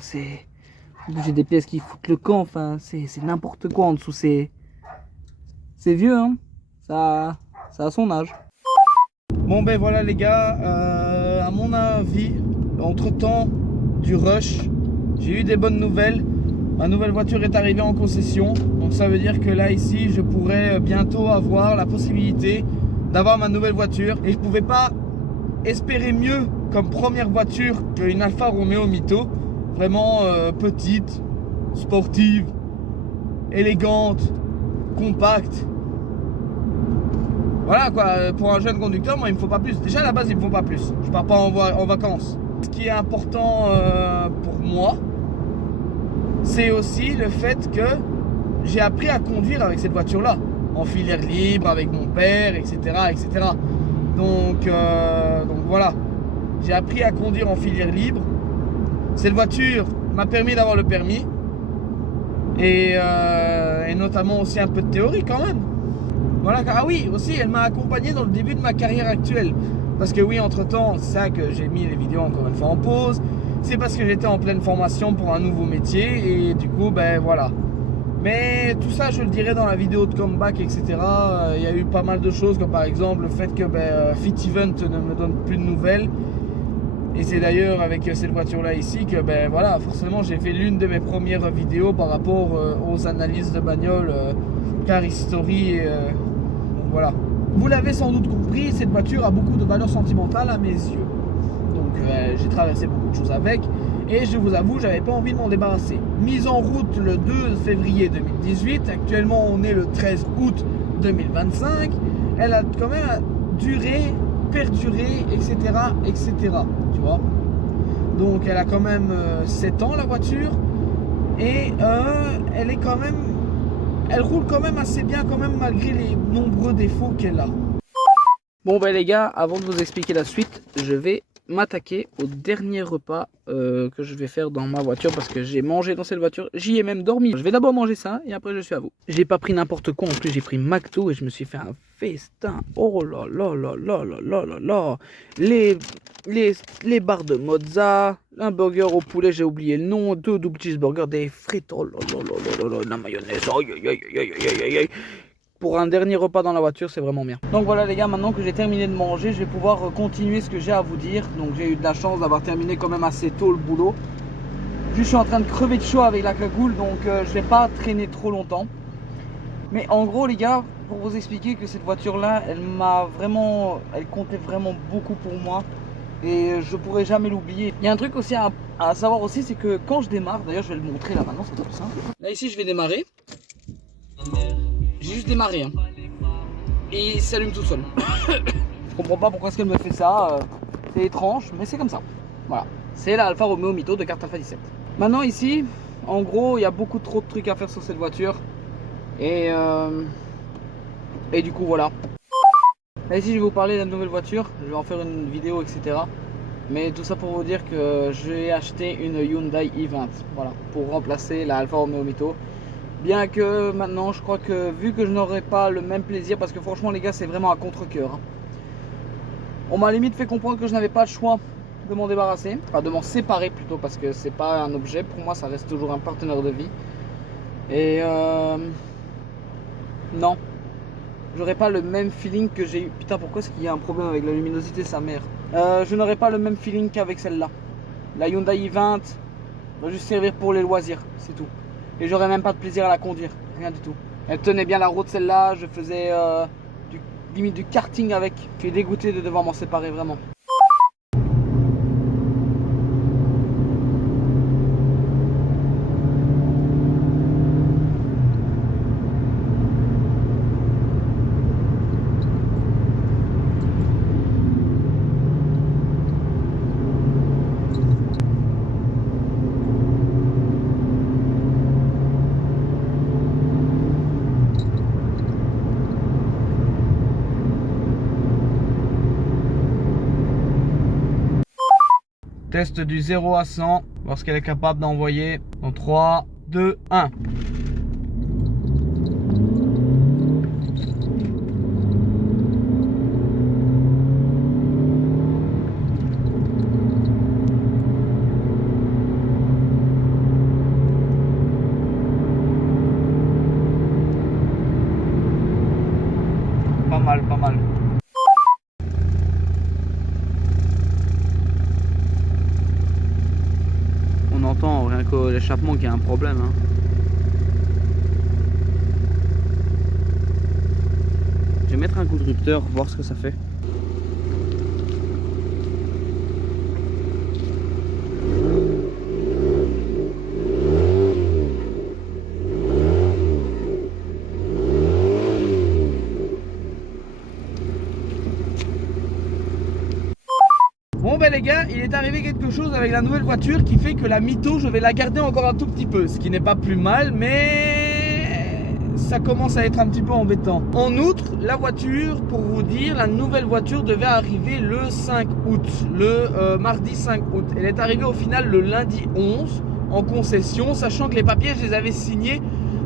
J'ai des pièces qui foutent le camp, enfin c'est n'importe quoi en dessous, c'est vieux hein, ça a son âge. Bon voilà les gars, à mon avis, entre temps du rush, j'ai eu des bonnes nouvelles. Ma nouvelle voiture est arrivée en concession, donc ça veut dire que là ici je pourrais bientôt avoir la possibilité d'avoir ma nouvelle voiture. Et je pouvais pas espérer mieux comme première voiture qu'une Alfa Romeo Mito. Vraiment petite, sportive, élégante, compacte. Voilà quoi, pour un jeune conducteur, moi il me faut pas plus. Déjà à la base il me faut pas plus. Je pars pas en vacances. Ce qui est important pour moi, c'est aussi le fait que j'ai appris à conduire avec cette voiture-là, en filière libre, avec mon père, etc. etc. Donc voilà, j'ai appris à conduire en filière libre. Cette voiture m'a permis d'avoir le permis et notamment aussi un peu de théorie quand même. Voilà. Ah oui, aussi elle m'a accompagné dans le début de ma carrière actuelle. Parce que oui, entre-temps, c'est ça que j'ai mis les vidéos encore une fois en pause. C'est parce que j'étais en pleine formation pour un nouveau métier et du coup, ben voilà. Mais tout ça, je le dirai dans la vidéo de comeback, etc. Il y a eu pas mal de choses, comme par exemple le fait que Fit Event ne me donne plus de nouvelles. Et c'est d'ailleurs avec cette voiture-là ici que, ben voilà, forcément, j'ai fait l'une de mes premières vidéos par rapport aux analyses de bagnole, car history. Donc voilà. Vous l'avez sans doute compris, cette voiture a beaucoup de valeur sentimentale à mes yeux. Donc j'ai traversé beaucoup de choses avec et je vous avoue, j'avais pas envie de m'en débarrasser. Mise en route le 2 février 2018, actuellement on est le 13 août 2025, elle a quand même duré, perduré, etc. etc. Tu vois. Donc elle a quand même 7 ans la voiture et elle est quand même... Elle roule quand même assez bien quand même malgré les nombreux défauts qu'elle a. Bon ben les gars, avant de vous expliquer la suite, je vais m'attaquer au dernier repas que je vais faire dans ma voiture parce que j'ai mangé dans cette voiture, j'y ai même dormi. Je vais d'abord manger ça et après je suis à vous. J'ai pas pris n'importe quoi, en plus j'ai pris McDo et je me suis fait un festin. Oh là là là là là là là là. Les barres de mozza, un burger au poulet, j'ai oublié le nom, 2 double cheeseburgers, des frites, oh là là là là là, la mayonnaise, aïe aïe aïe aïe aïe aïe aïe. Pour un dernier repas dans la voiture, c'est vraiment bien. Donc voilà les gars, maintenant que j'ai terminé de manger, je vais pouvoir continuer ce que j'ai à vous dire. Donc j'ai eu de la chance d'avoir terminé quand même assez tôt le boulot. Je suis en train de crever de chaud avec la cagoule, donc je vais pas traîner trop longtemps. Mais en gros les gars, pour vous expliquer que cette voiture là, elle comptait vraiment beaucoup pour moi. Et je pourrais jamais l'oublier. Il y a un truc aussi à savoir aussi, c'est que quand je démarre, d'ailleurs je vais le montrer là maintenant, c'est tout simple. Là ici je vais démarrer. J'ai juste démarré hein. Et il s'allume tout seul. Je comprends pas pourquoi est-ce qu'elle me fait ça. C'est étrange, mais c'est comme ça. Voilà. C'est la Alfa Romeo Mito de carte Alpha 17. Maintenant ici, en gros, il y a beaucoup trop de trucs à faire sur cette voiture. Et du coup voilà. Là ici je vais vous parler de la nouvelle voiture. Je vais en faire une vidéo, etc. Mais tout ça pour vous dire que j'ai acheté une Hyundai i20. Voilà. Pour remplacer la Alfa Romeo Mito. Bien que maintenant je crois que vu que je n'aurai pas le même plaisir, parce que franchement les gars c'est vraiment à contre-cœur hein. On m'a limite fait comprendre que je n'avais pas le choix de m'en débarrasser, enfin de m'en séparer plutôt, parce que c'est pas un objet, pour moi ça reste toujours un partenaire de vie. Et non, j'aurais pas le même feeling que j'ai eu. Putain, pourquoi est-ce qu'il y a un problème avec la luminosité, sa mère. Je n'aurais pas le même feeling qu'avec celle-là. La Hyundai i20 va juste servir pour les loisirs, c'est tout. Et j'aurais même pas de plaisir à la conduire, rien du tout. Elle tenait bien la route celle-là, je faisais limite du karting avec. Je suis dégoûté de devoir m'en séparer vraiment. Test du 0 à 100, voir ce qu'elle est capable d'envoyer dans 3, 2, 1. Pas mal, pas mal. On entend rien que l'échappement qu'il y a un problème hein. Je vais mettre un coup de rupteur, voir ce que ça fait. ben les gars, il est arrivé quelque chose avec la nouvelle voiture qui fait que la Mito, je vais la garder encore un tout petit peu. Ce qui n'est pas plus mal, mais ça commence à être un petit peu embêtant. En outre, la voiture, pour vous dire, la nouvelle voiture devait arriver le 5 août, le mardi 5 août. Elle est arrivée au final le lundi 11 en concession, sachant que les papiers, je les avais signés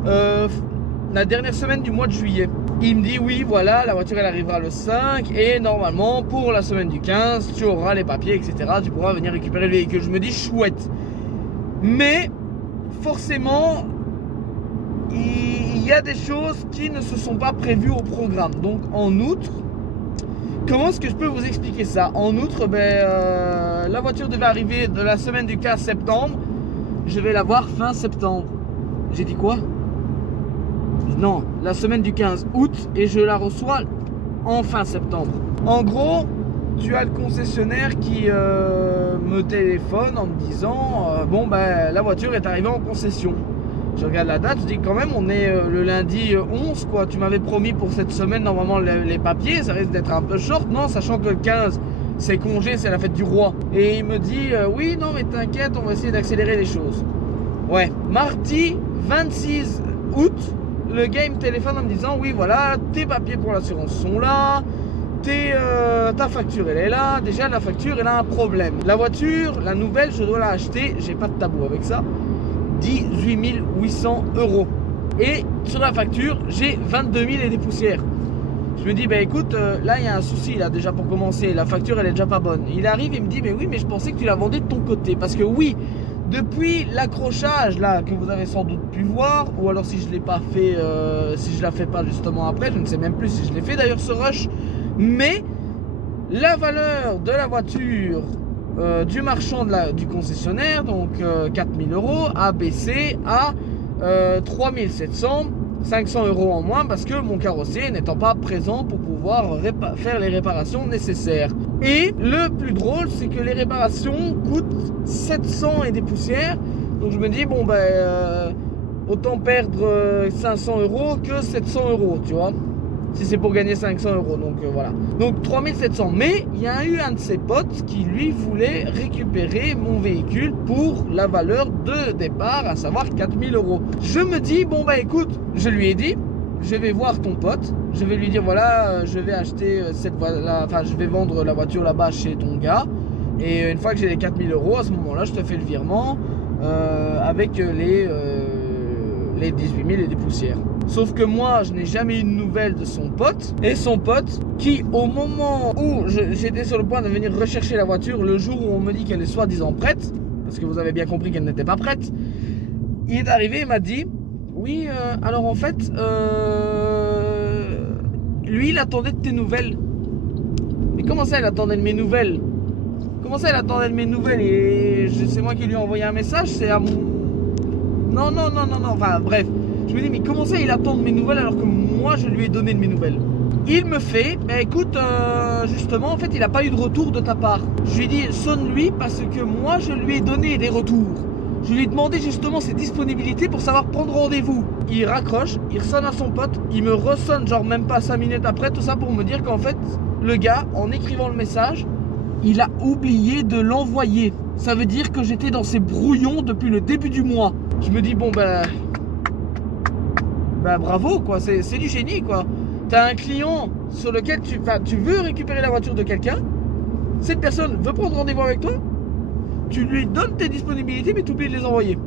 la dernière semaine du mois de juillet. Il me dit oui, voilà, la voiture elle arrivera le 5 et normalement pour la semaine du 15 tu auras les papiers, etc. Tu pourras venir récupérer le véhicule. Je me dis chouette, mais forcément il y a des choses qui ne se sont pas prévues au programme. Donc en outre, comment est-ce que je peux vous expliquer ça? En outre, la voiture devait arriver de la semaine du 15 septembre. Je vais la voir fin septembre. J'ai dit quoi? Non, la semaine du 15 août et je la reçois en fin septembre. En gros, tu as le concessionnaire qui me téléphone en me disant la voiture est arrivée en concession. Je regarde la date, je dis quand même on est le lundi 11 quoi. Tu m'avais promis pour cette semaine normalement les papiers, ça risque d'être un peu short, non? Sachant que le 15 c'est congé, c'est la fête du roi. Et il me dit oui non mais t'inquiète, on va essayer d'accélérer les choses. Ouais, mardi 26 août, le gars il me téléphone en me disant oui voilà, tes papiers pour l'assurance sont là, ta facture elle est là. Déjà la facture elle a un problème. La voiture, la nouvelle, je dois la acheter, j'ai pas de tabou avec ça, 18 800 €. Et sur la facture j'ai 22 000 et des poussières. Je me dis écoute, là il y a un souci là déjà pour commencer, la facture elle est déjà pas bonne. Il arrive, il me dit mais oui mais je pensais que tu la vendais de ton côté, parce que oui, depuis l'accrochage là que vous avez sans doute pu voir, ou alors si je l'ai pas fait, si je la fais pas justement après, je ne sais même plus si je l'ai fait d'ailleurs ce rush, mais la valeur de la voiture du marchand du concessionnaire, donc 4 000 €, a baissé à 3 700, 500 € en moins, parce que mon carrossier n'étant pas présent pour pouvoir faire les réparations nécessaires. Et le plus drôle, c'est que les réparations coûtent 700 et des poussières. Donc je me dis autant perdre 500 € que 700 €, tu vois, si c'est pour gagner 500 €. Donc voilà, donc 3700. Mais il y a eu un de ses potes qui lui voulait récupérer mon véhicule pour la valeur de départ, à savoir 4 000 €. Je me dis écoute, je lui ai dit je vais voir ton pote, je vais lui dire voilà, je vais acheter je vais vendre la voiture là-bas chez ton gars, et une fois que j'ai les 4 000 € à ce moment-là, je te fais le virement avec les 18 000 et des poussières. Sauf que moi, je n'ai jamais eu de nouvelles de son pote. Et son pote, qui au moment où j'étais sur le point de venir rechercher la voiture, le jour où on me dit qu'elle est soi-disant prête, parce que vous avez bien compris qu'elle n'était pas prête, il est arrivé et m'a dit oui, alors en fait, lui il attendait de tes nouvelles. Mais comment ça il attendait de mes nouvelles? Comment ça il attendait de mes nouvelles? Et c'est moi qui lui ai envoyé un message, c'est à mon... Non, enfin bref. Je me dis mais comment ça il attend de mes nouvelles alors que moi je lui ai donné de mes nouvelles? Il me fait écoute, justement en fait il n'a pas eu de retour de ta part. Je lui ai dit sonne-lui parce que moi je lui ai donné des retours. Je lui ai demandé justement ses disponibilités pour savoir prendre rendez-vous. Il raccroche, il sonne à son pote, il me ressonne genre même pas 5 minutes après, tout ça pour me dire qu'en fait le gars, en écrivant le message, il a oublié de l'envoyer. Ça veut dire que j'étais dans ces brouillons depuis le début du mois. Je me dis bravo quoi, c'est du génie quoi. T'as un client sur lequel tu veux récupérer la voiture de quelqu'un, cette personne veut prendre rendez-vous avec toi, tu lui donnes tes disponibilités mais tu oublies de les envoyer.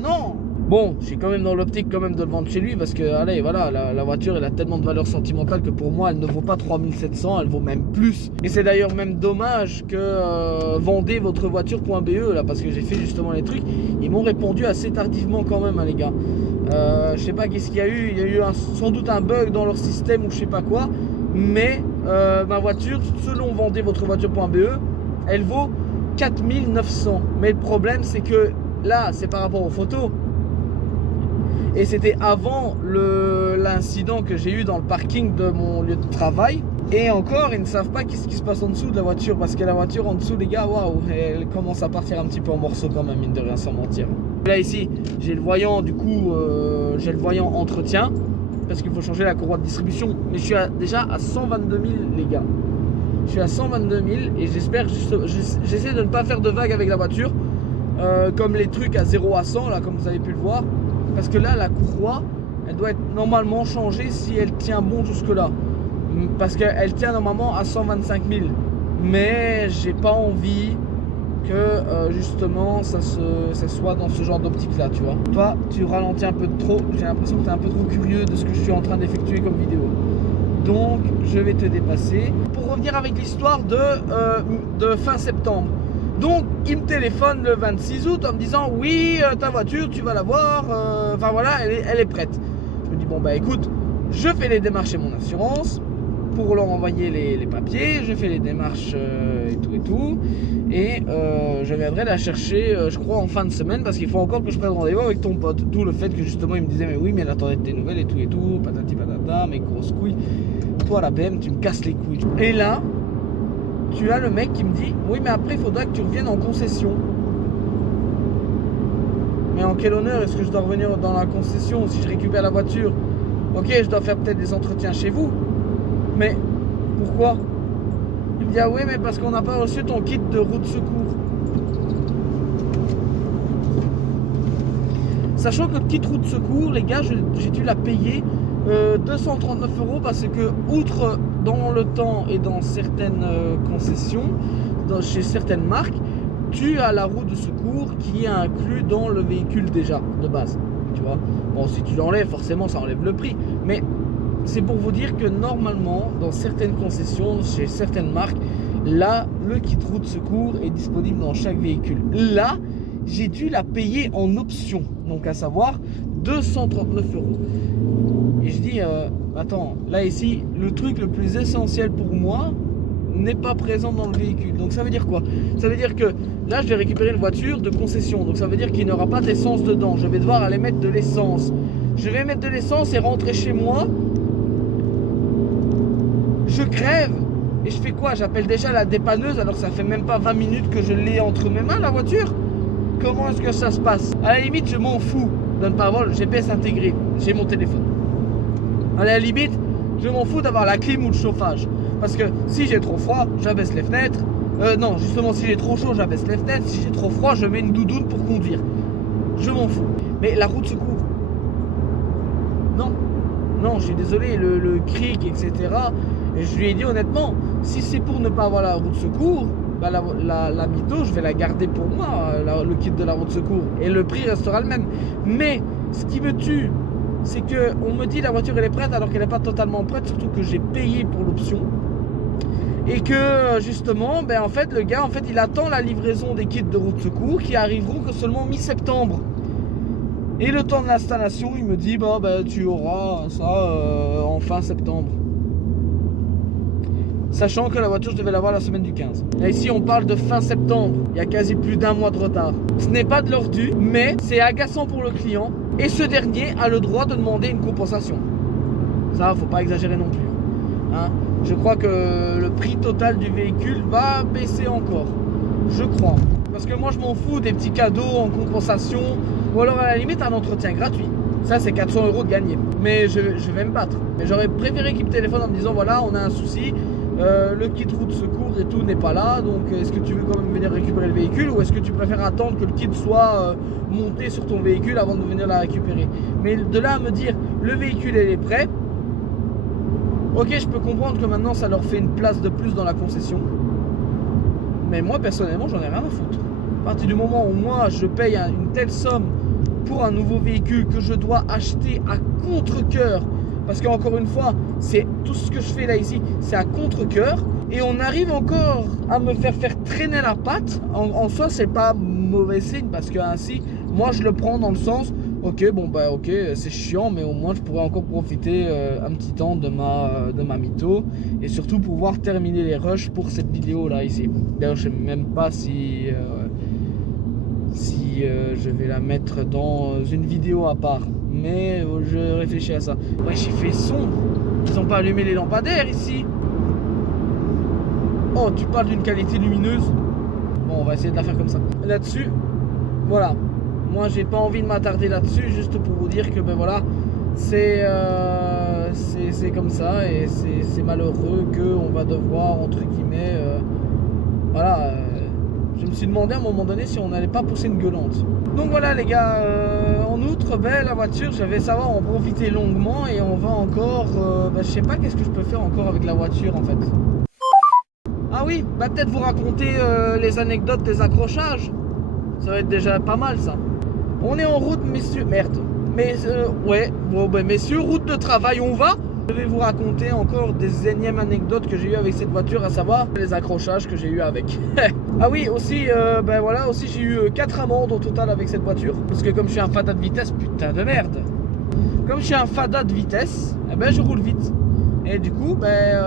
Non. Bon, je suis quand même dans l'optique quand même de le vendre chez lui, parce que allez voilà, la voiture elle a tellement de valeur sentimentale que pour moi elle ne vaut pas 3700, elle vaut même plus. Et c'est d'ailleurs même dommage que vendez votre voiture.be là, parce que j'ai fait justement les trucs, ils m'ont répondu assez tardivement quand même les gars. Je sais pas qu'est-ce qu'il y a eu, il y a eu sans doute un bug dans leur système ou je sais pas quoi, mais ma voiture, selon vendez votre voiture.be, elle vaut 4900. Mais le problème c'est que là c'est par rapport aux photos. Et c'était avant l'incident que j'ai eu dans le parking de mon lieu de travail. Et encore, ils ne savent pas qu'est-ce qui se passe en dessous de la voiture. Parce que la voiture en dessous, les gars, waouh, elle commence à partir un petit peu en morceaux quand même, mine de rien, sans mentir. Là, ici, j'ai le voyant, du coup, j'ai le voyant entretien. Parce qu'il faut changer la courroie de distribution. Mais je suis déjà à 122 000, les gars. Je suis à 122 000 et j'espère j'essaie de ne pas faire de vagues avec la voiture, comme les trucs à 0 à 100 là, comme vous avez pu le voir, parce que là la courroie elle doit être normalement changée si elle tient bon jusque là, parce qu'elle tient normalement à 125 000, mais j'ai pas envie que justement ça soit dans ce genre d'optique là, tu vois. Toi tu ralentis un peu trop, j'ai l'impression que tu es un peu trop curieux de ce que je suis en train d'effectuer comme vidéo, donc je vais te dépasser. Pour revenir avec l'histoire de fin septembre, donc il me téléphone le 26 août en me disant oui, ta voiture tu vas la voir, enfin voilà, elle est prête. Je me dis bon bah écoute, je fais les démarches chez mon assurance pour leur envoyer les papiers, je fais les démarches et tout, et je viendrai la chercher je crois en fin de semaine, parce qu'il faut encore que je prenne rendez-vous avec ton pote, d'où le fait que justement il me disait mais oui mais elle attendait tes nouvelles et tout, patati patata, mes grosses couilles, toi la BM tu me casses les couilles. Et là tu as le mec qui me dit oui mais après il faudra que tu reviennes en concession. Mais en quel honneur est-ce que je dois revenir dans la concession si je récupère la voiture? Ok, je dois faire peut-être des entretiens chez vous, mais pourquoi? Il me dit ah oui mais parce qu'on n'a pas reçu ton kit de route secours. Sachant que le kit route secours, les gars, j'ai dû la payer 239 € parce que outre dans le temps et dans certaines concessions, chez certaines marques, tu as la roue de secours qui est inclus dans le véhicule déjà de base, tu vois. Bon, si tu l'enlèves, forcément ça enlève le prix, mais c'est pour vous dire que normalement dans certaines concessions, chez certaines marques, là le kit roue de secours est disponible dans chaque véhicule. Là j'ai dû la payer en option, donc à savoir 239 €. Et je dis attends, là ici le truc le plus essentiel pour moi n'est pas présent dans le véhicule. Donc ça veut dire quoi? Ça veut dire que là je vais récupérer une voiture de concession, donc ça veut dire qu'il n'y aura pas d'essence dedans. Je vais devoir aller mettre de l'essence. Je vais mettre de l'essence et rentrer chez moi. Je crève. Et je fais quoi? J'appelle déjà la dépanneuse alors que ça fait même pas 20 minutes que je l'ai entre mes mains la voiture. Comment est-ce que ça se passe? À la limite je m'en fous de ne pas avoir le GPS intégré. J'ai mon téléphone. À la limite je m'en fous d'avoir la clim ou le chauffage. Parce que si j'ai trop froid, j'abaisse les fenêtres. Non, justement, si j'ai trop chaud, j'abaisse les fenêtres. Si j'ai trop froid, je mets une doudoune pour conduire. Je m'en fous. Mais la roue de secours, non. Non, je suis désolé, le cric, etc. Et je lui ai dit honnêtement, si c'est pour ne pas avoir la roue de secours, bah la mytho, je vais la garder pour moi, le kit de la roue de secours. Et le prix restera le même. Mais ce qui me tue, c'est qu'on me dit la voiture elle est prête alors qu'elle n'est pas totalement prête, surtout que j'ai payé pour l'option. Et que justement, ben en fait le gars il attend la livraison des kits de route secours qui arriveront que seulement mi-septembre. Et le temps de l'installation, il me dit bah ben, tu auras ça en fin septembre. Sachant que la voiture je devais l'avoir la semaine du 15. Et ici on parle de fin septembre, il y a quasi plus d'un mois de retard. Ce n'est pas de leur dû, mais c'est agaçant pour le client. Et ce dernier a le droit de demander une compensation. Ça, faut pas exagérer non plus. Hein, je crois que le prix total du véhicule va baisser encore. Je crois. Parce que moi, je m'en fous des petits cadeaux en compensation. Ou alors, à la limite, un entretien gratuit. Ça, c'est 400 € de gagné. Mais je vais me battre. Mais j'aurais préféré qu'il me téléphone en me disant, voilà, on a un souci. Le kit route secours et tout n'est pas là, donc est-ce que tu veux quand même venir récupérer le véhicule ou est-ce que tu préfères attendre que le kit soit monté sur ton véhicule avant de venir la récupérer? Mais de là à me dire le véhicule elle est prêt, ok, je peux comprendre que maintenant ça leur fait une place de plus dans la concession, mais moi personnellement j'en ai rien à foutre. À partir du moment où moi je paye une telle somme pour un nouveau véhicule que je dois acheter à contre-cœur, parce qu'encore une fois, c'est tout ce que je fais là ici, c'est à contre-cœur. Et on arrive encore à me faire traîner la patte. En soi, c'est pas mauvais signe parce que ainsi, moi je le prends dans le sens, ok, bon bah ok, c'est chiant, mais au moins je pourrais encore profiter un petit temps de ma mytho et surtout pouvoir terminer les rushs pour cette vidéo là ici. D'ailleurs, je sais même pas si je vais la mettre dans une vidéo à part. Mais je réfléchis à ça. Ouais, j'ai fait sombre. Ils n'ont pas allumé les lampadaires ici. Oh, tu parles d'une qualité lumineuse. Bon, on va essayer de la faire comme ça. Là-dessus, voilà. Moi, j'ai pas envie de m'attarder là-dessus. Juste pour vous dire que, ben voilà, c'est comme ça et c'est malheureux qu'on va devoir, entre guillemets, voilà, je me suis demandé à un moment donné si on n'allait pas pousser une gueulante. Donc voilà les gars, en outre, la voiture, je vais savoir en profiter longuement et on va encore, je sais pas qu'est-ce que je peux faire encore avec la voiture en fait. Ah oui, peut-être vous raconter les anecdotes des accrochages, ça va être déjà pas mal ça. On est en route messieurs, merde, mais ouais, bon messieurs, route de travail, on va. Je vais vous raconter encore des énièmes anecdotes que j'ai eu avec cette voiture, à savoir les accrochages que j'ai eu avec. Ah oui, aussi, voilà, aussi j'ai eu 4 amendes au total avec cette voiture. Parce que comme je suis un fada de vitesse, putain de merde. Comme je suis un fada de vitesse, je roule vite. Et du coup,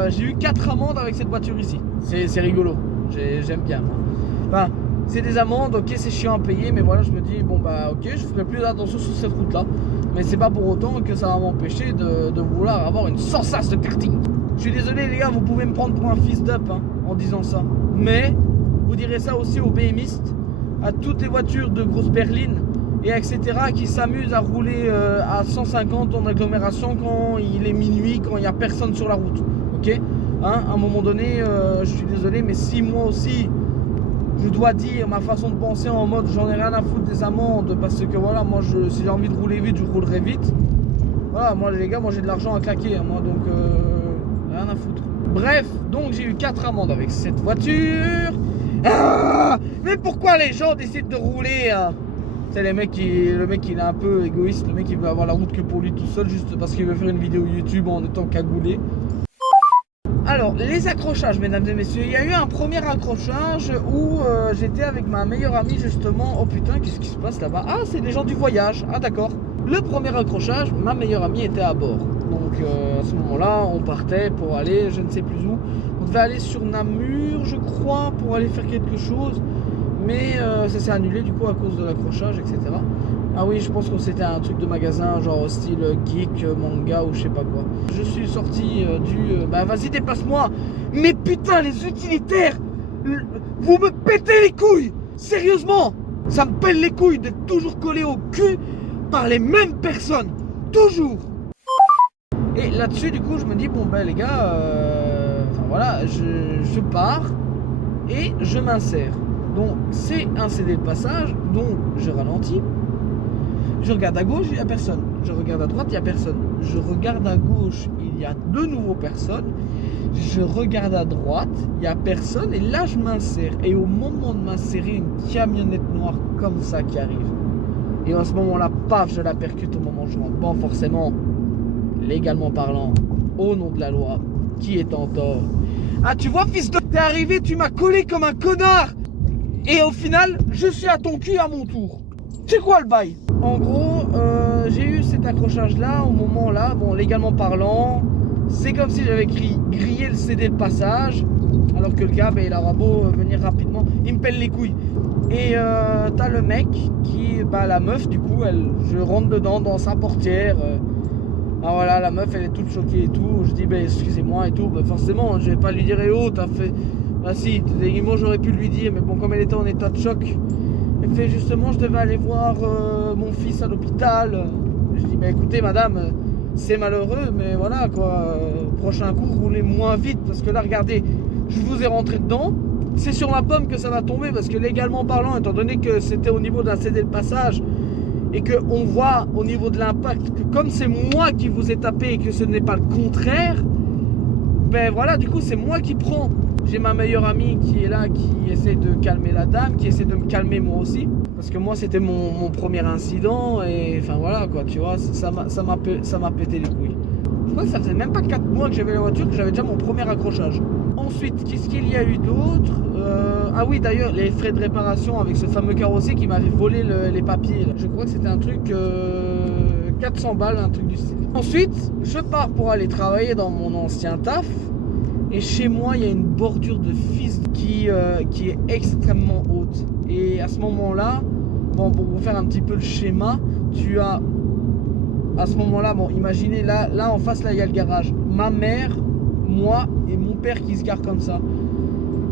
j'ai eu 4 amendes avec cette voiture ici. C'est rigolo, j'aime bien moi. Enfin, c'est des amendes, ok, c'est chiant à payer, mais voilà, je me dis, bon ok, je ferai plus attention sur cette route-là. Mais c'est pas pour autant que ça va m'empêcher de vouloir avoir une sensation de karting. Je suis désolé les gars, vous pouvez me prendre pour un fils d'up en disant ça. Mais vous direz ça aussi aux BMistes, à toutes les voitures de grosse berline et etc. qui s'amusent à rouler à 150 en agglomération quand il est minuit, quand il n'y a personne sur la route. Ok, à un moment donné, je suis désolé, mais si moi aussi je dois dire ma façon de penser en mode j'en ai rien à foutre des amendes parce que voilà, moi si j'ai envie de rouler vite, je roulerai vite. Voilà, moi les gars, moi j'ai de l'argent à claquer, moi donc rien à foutre. Bref, donc j'ai eu 4 amendes avec cette voiture. Ah, mais pourquoi les gens décident de rouler C'est le mec il est un peu égoïste, le mec il veut avoir la route que pour lui tout seul juste parce qu'il veut faire une vidéo YouTube en étant cagoulé. Alors, les accrochages, mesdames et messieurs, il y a eu un premier accrochage où j'étais avec ma meilleure amie justement. Oh putain, qu'est-ce qui se passe là-bas? Ah, c'est des gens du voyage, ah d'accord. Le premier accrochage, ma meilleure amie était à bord. Donc à ce moment-là, on partait pour aller, je ne sais plus où. On devait aller sur Namur, je crois, pour aller faire quelque chose. Mais ça s'est annulé du coup à cause de l'accrochage, etc. Ah oui, je pense que c'était un truc de magasin, genre style geek, manga ou je sais pas quoi. Je suis sorti vas-y dépasse-moi. Mais putain les utilitaires, vous me pétez les couilles. Sérieusement, ça me pèle les couilles d'être toujours collé au cul par les mêmes personnes. Toujours. Et là-dessus du coup je me dis bon les gars, voilà, je pars et je m'insère. Donc c'est un CD de passage, donc je ralentis. Je regarde à gauche, il n'y a personne. Je regarde à droite, il n'y a personne. Je regarde à gauche, il y a de nouveau personne. Je regarde à droite, il n'y a personne. Et là, je m'insère. Et au moment de m'insérer, une camionnette noire comme ça qui arrive. Et à ce moment-là, paf, je la percute au moment où je rentre. Bon, forcément, légalement parlant, au nom de la loi, qui est en tort? Ah, tu vois, fils de... T'es arrivé, tu m'as collé comme un connard. Et au final, je suis à ton cul à mon tour. C'est quoi le bail? En gros, j'ai eu cet accrochage là, au moment là, bon légalement parlant, c'est comme si j'avais grillé le CD de passage, alors que le gars, il aura beau venir rapidement, il me pèle les couilles. Et t'as le mec qui, la meuf du coup, je rentre dedans dans sa portière, voilà, la meuf elle est toute choquée et tout, je dis excusez-moi et tout, forcément je vais pas lui dire oh t'as fait, si, moi j'aurais pu lui dire, mais bon comme elle était en état de choc. Elle fait justement je devais aller voir mon fils à l'hôpital. Je dis écoutez madame, c'est malheureux mais voilà quoi, prochain coup roulez moins vite parce que là regardez, je vous ai rentré dedans, c'est sur la pomme que ça va tomber parce que légalement parlant, étant donné que c'était au niveau d'un CD de passage et que on voit au niveau de l'impact que comme c'est moi qui vous ai tapé et que ce n'est pas le contraire, voilà du coup c'est moi qui prends. J'ai ma meilleure amie qui est là, qui essaie de calmer la dame, qui essaie de me calmer moi aussi. Parce que moi, c'était mon premier incident. Et enfin voilà quoi, tu vois, ça m'a pété les couilles. Je crois que ça faisait même pas 4 mois que j'avais la voiture, que j'avais déjà mon premier accrochage. Ensuite, qu'est-ce qu'il y a eu d'autre? Ah oui, d'ailleurs, les frais de réparation avec ce fameux carrossier qui m'avait volé les papiers. Là. Je crois que c'était un truc... 400 balles, un truc du style. Ensuite, je pars pour aller travailler dans mon ancien taf. Et chez moi, il y a une bordure de fils qui est extrêmement haute. Et à ce moment-là, bon, pour vous faire un petit peu le schéma, tu as, à ce moment-là, bon, imaginez, là en face, là, il y a le garage. Ma mère, moi et mon père qui se garent comme ça.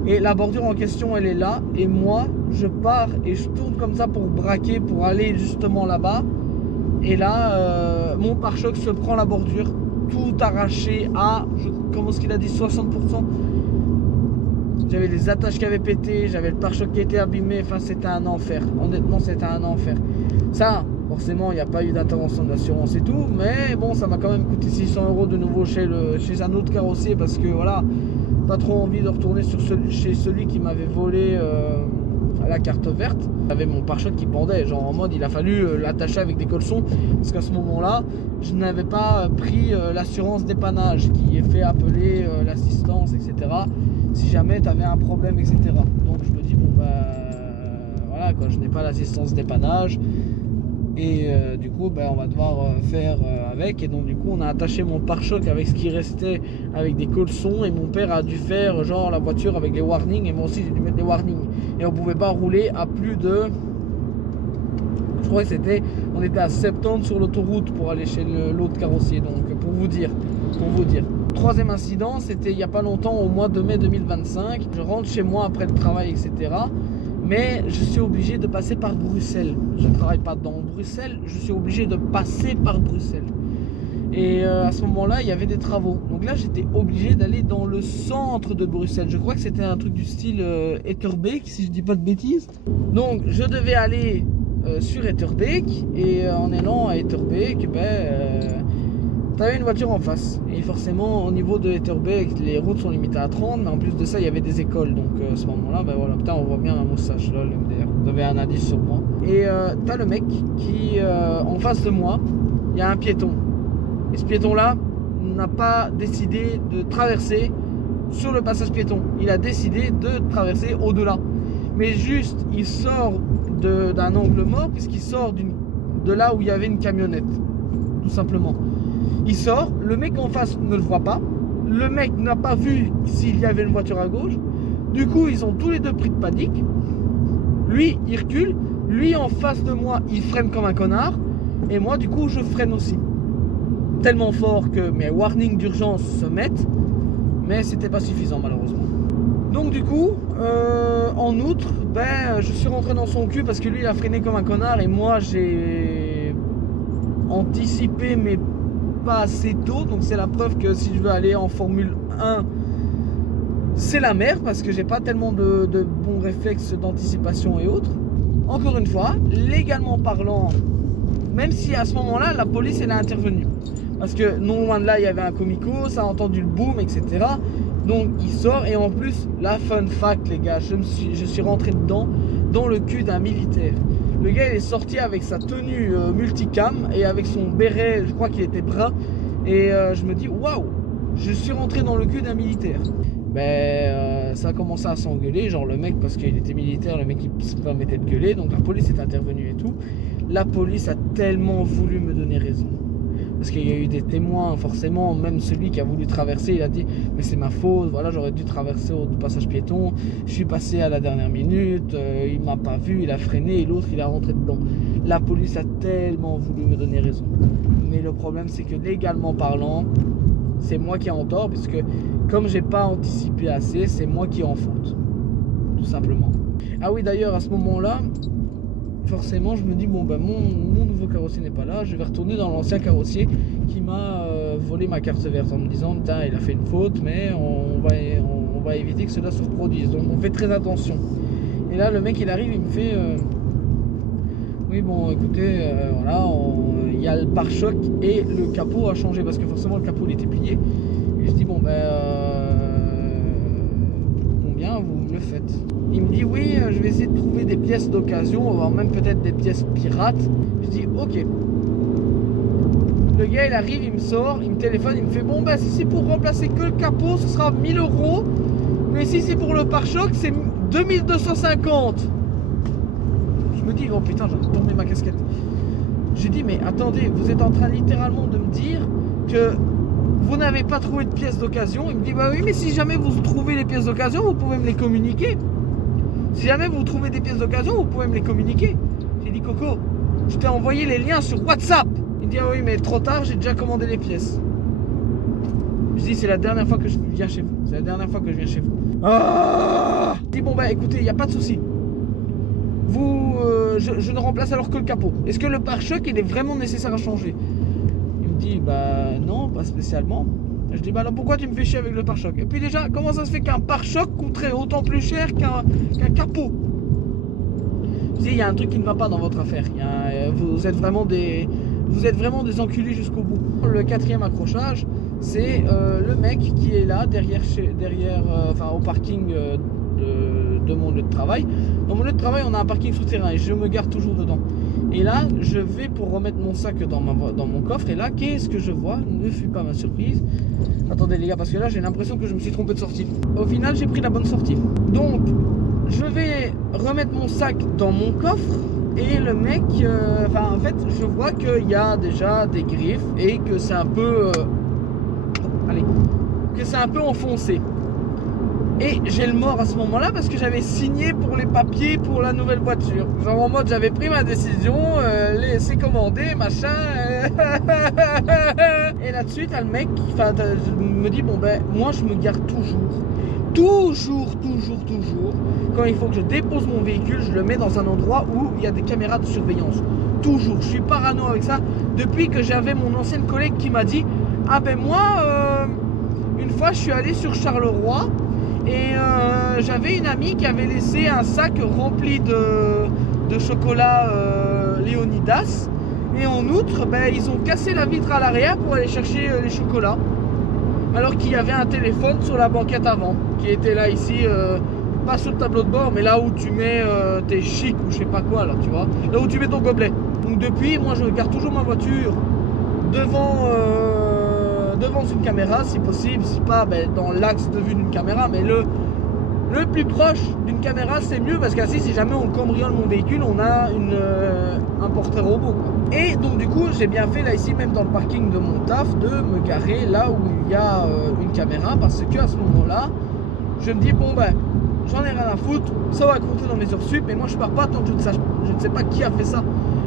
Et la bordure en question, elle est là. Et moi, je pars et je tourne comme ça pour braquer, pour aller justement là-bas. Et là, mon pare-choc se prend la bordure, tout arraché à, comment est-ce qu'il a dit, 60%. J'avais les attaches qui avaient pété, j'avais le pare-choc qui était abîmé, enfin c'était un enfer. Honnêtement, c'était un enfer. Ça, forcément, il n'y a pas eu d'intervention d'assurance et tout, mais bon, ça m'a quand même coûté 600 € de nouveau chez un autre carrossier parce que voilà, pas trop envie de retourner chez celui qui m'avait volé la carte verte. J'avais mon pare-choc qui pendait, genre en mode il a fallu l'attacher avec des colsons parce qu'à ce moment-là, je n'avais pas pris l'assurance dépannage qui est fait appeler l'assistance, etc. Si jamais tu avais un problème, etc. Donc je me dis, bon bah voilà quoi, je n'ai pas l'assistance dépannage. Et du coup, on va devoir faire avec. Et donc du coup, on a attaché mon pare-choc avec ce qui restait avec des colsons. Et mon père a dû faire genre la voiture avec les warnings. Et moi aussi, j'ai dû mettre les warnings. Et on pouvait pas rouler à plus de... Je crois que on était à 70 sur l'autoroute pour aller chez l'autre carrossier. Donc pour vous dire. Troisième incident, c'était il n'y a pas longtemps, au mois de mai 2025. Je rentre chez moi après le travail, etc. Mais je suis obligé de passer par Bruxelles. Je ne travaille pas dans Bruxelles, je suis obligé de passer par Bruxelles. Et à ce moment-là, il y avait des travaux. Donc là, j'étais obligé d'aller dans le centre de Bruxelles. Je crois que c'était un truc du style Etterbeek, si je ne dis pas de bêtises. Donc, je devais aller sur Etterbeek. Et en allant à Etterbeek, t'avais une voiture en face. Et forcément, au niveau de Etterbeek, les routes sont limitées à 30. Mais en plus de ça, il y avait des écoles. Donc à ce moment-là, voilà, putain, on voit bien ma moustache là, MDR. Vous avez un indice sur moi. Et t'as le mec qui, en face de moi, il y a un piéton. Et ce piéton-là n'a pas décidé de traverser sur le passage piéton. Il a décidé de traverser au-delà. Mais juste, il sort d'un angle mort, puisqu'il sort de là où il y avait une camionnette. Tout simplement. Il sort, le mec en face ne le voit pas, le mec n'a pas vu s'il y avait une voiture à gauche, du coup ils ont tous les deux pris de panique, lui il recule, lui en face de moi il freine comme un connard, et moi du coup je freine aussi. Tellement fort que mes warnings d'urgence se mettent, mais c'était pas suffisant malheureusement. Donc du coup, en outre, je suis rentré dans son cul parce que lui il a freiné comme un connard et moi j'ai anticipé mais pas assez tôt, donc c'est la preuve que si je veux aller en Formule 1 c'est la merde parce que j'ai pas tellement de bons réflexes d'anticipation et autres. Encore une fois, légalement parlant, même si à ce moment-là la police elle est intervenue parce que non loin de là il y avait un comico, ça a entendu le boom, etc. Donc il sort et en plus la fun fact les gars, je suis rentré dedans dans le cul d'un militaire. Le gars il est sorti avec sa tenue multicam et avec son béret, je crois qu'il était brun. Et je me dis waouh, je suis rentré dans le cul d'un militaire. Ça a commencé à s'engueuler, genre le mec parce qu'il était militaire, le mec il se permettait de gueuler, donc la police est intervenue et tout. La police a tellement voulu me donner raison. Parce qu'il y a eu des témoins, forcément, même celui qui a voulu traverser, il a dit mais c'est ma faute, voilà j'aurais dû traverser au passage piéton, je suis passé à la dernière minute, il m'a pas vu, il a freiné et l'autre il a rentré dedans. La police a tellement voulu me donner raison. Mais le problème c'est que légalement parlant, c'est moi qui ai en tort, puisque comme j'ai pas anticipé assez, c'est moi qui ai en faute. Tout simplement. Ah oui d'ailleurs à ce moment-là, forcément je me dis mon nouveau carrossier n'est pas là, je vais retourner dans l'ancien carrossier qui m'a volé ma carte verte en me disant putain il a fait une faute mais on va éviter que cela se reproduise, donc on fait très attention. Et là le mec il arrive, il me fait oui bon écoutez voilà, il y a le pare-choc et le capot a changé parce que forcément le capot il était plié. Et je dis bon combien vous me le faites? Il me dit oui, je vais essayer de trouver des pièces d'occasion, voire même peut-être des pièces pirates. Je dis ok. Le gars il arrive, il me sort, il me téléphone, il me fait bon si c'est pour remplacer que le capot ce sera 1000 €, mais si c'est pour le pare-choc c'est 2250. Je me dis oh putain j'ai tombé ma casquette. Je dis mais attendez, vous êtes en train littéralement de me dire que vous n'avez pas trouvé de pièces d'occasion? Il me dit bah oui mais si jamais vous trouvez les pièces d'occasion vous pouvez me les communiquer. Si jamais vous trouvez des pièces d'occasion, vous pouvez me les communiquer. J'ai dit Coco, je t'ai envoyé les liens sur WhatsApp. Il me dit ah oui mais trop tard, j'ai déjà commandé les pièces. Je dis c'est la dernière fois que je viens chez vous. C'est la dernière fois que je viens chez vous. Ah! Je dis bon écoutez, il n'y a pas de souci. Vous je ne remplace alors que le capot. Est-ce que le pare-choc il est vraiment nécessaire à changer? Il me dit bah non, pas spécialement. Je dis bah alors pourquoi tu me fais chier avec le pare-choc? Et puis déjà, comment ça se fait qu'un pare-choc coûterait autant plus cher qu'un capot? Je dis il y a un truc qui ne va pas dans votre affaire. Vous êtes vraiment des enculés jusqu'au bout. Le quatrième accrochage, c'est le mec qui est là derrière au parking de mon lieu de travail. Dans mon lieu de travail, on a un parking souterrain et je me gare toujours dedans. Et là, je vais pour remettre mon sac dans mon coffre. Et là, qu'est-ce que je vois? Ne fut pas ma surprise. Attendez les gars, parce que là, j'ai l'impression que je me suis trompé de sortie. Au final, j'ai pris la bonne sortie. Donc, je vais remettre mon sac dans mon coffre. Et le mec, en fait, je vois qu'il y a déjà des griffes et que c'est un peu... que c'est un peu enfoncé. Et j'ai le mort à ce moment-là parce que j'avais signé pour les papiers pour la nouvelle voiture. Genre en mode j'avais pris ma décision, c'est commandé, machin. Et là-dessus, t'as le mec qui me dit bon ben moi je me gare toujours. Quand il faut que je dépose mon véhicule, je le mets dans un endroit où il y a des caméras de surveillance. Toujours, je suis parano avec ça. Depuis que j'avais mon ancienne collègue qui m'a dit ah ben moi, une fois je suis allé sur Charleroi et j'avais une amie qui avait laissé un sac rempli de chocolat Léonidas. Et en outre, ben, ils ont cassé la vitre à l'arrière pour aller chercher les chocolats. Alors qu'il y avait un téléphone sur la banquette avant, qui était là ici, pas sur le tableau de bord, mais là où tu mets tes chics ou je sais pas quoi, là, tu vois. Là où tu mets ton gobelet. Donc depuis, moi je garde toujours ma voiture devant une caméra, si possible, si pas ben, dans l'axe de vue d'une caméra, mais le plus proche d'une caméra c'est mieux parce qu'ainsi si jamais on cambriole mon véhicule on a un portrait robot quoi. Et donc du coup j'ai bien fait là ici même dans le parking de mon taf de me garer là où il y a une caméra parce que à ce moment là je me dis bon ben j'en ai rien à foutre, ça va compter dans mes heures sup mais moi je pars pas tant que je ne sais pas qui a fait ça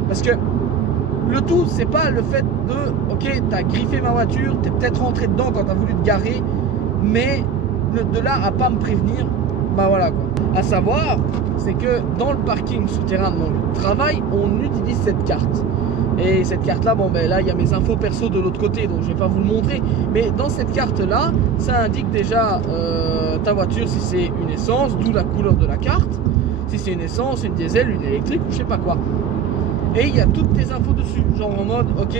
parce que le tout c'est pas le fait de ok t'as griffé ma voiture, t'es peut-être rentré dedans quand t'as voulu te garer mais de là à pas me prévenir. Bah voilà quoi. À savoir, c'est que dans le parking souterrain de mon travail, on utilise cette carte. Et cette carte là, bon ben là il y a mes infos perso de l'autre côté, donc je vais pas vous le montrer. Mais dans cette carte là, ça indique déjà ta voiture si c'est une essence, d'où la couleur de la carte. Si c'est une essence, une diesel, une électrique ou je sais pas quoi. Et il y a toutes tes infos dessus, genre en mode ok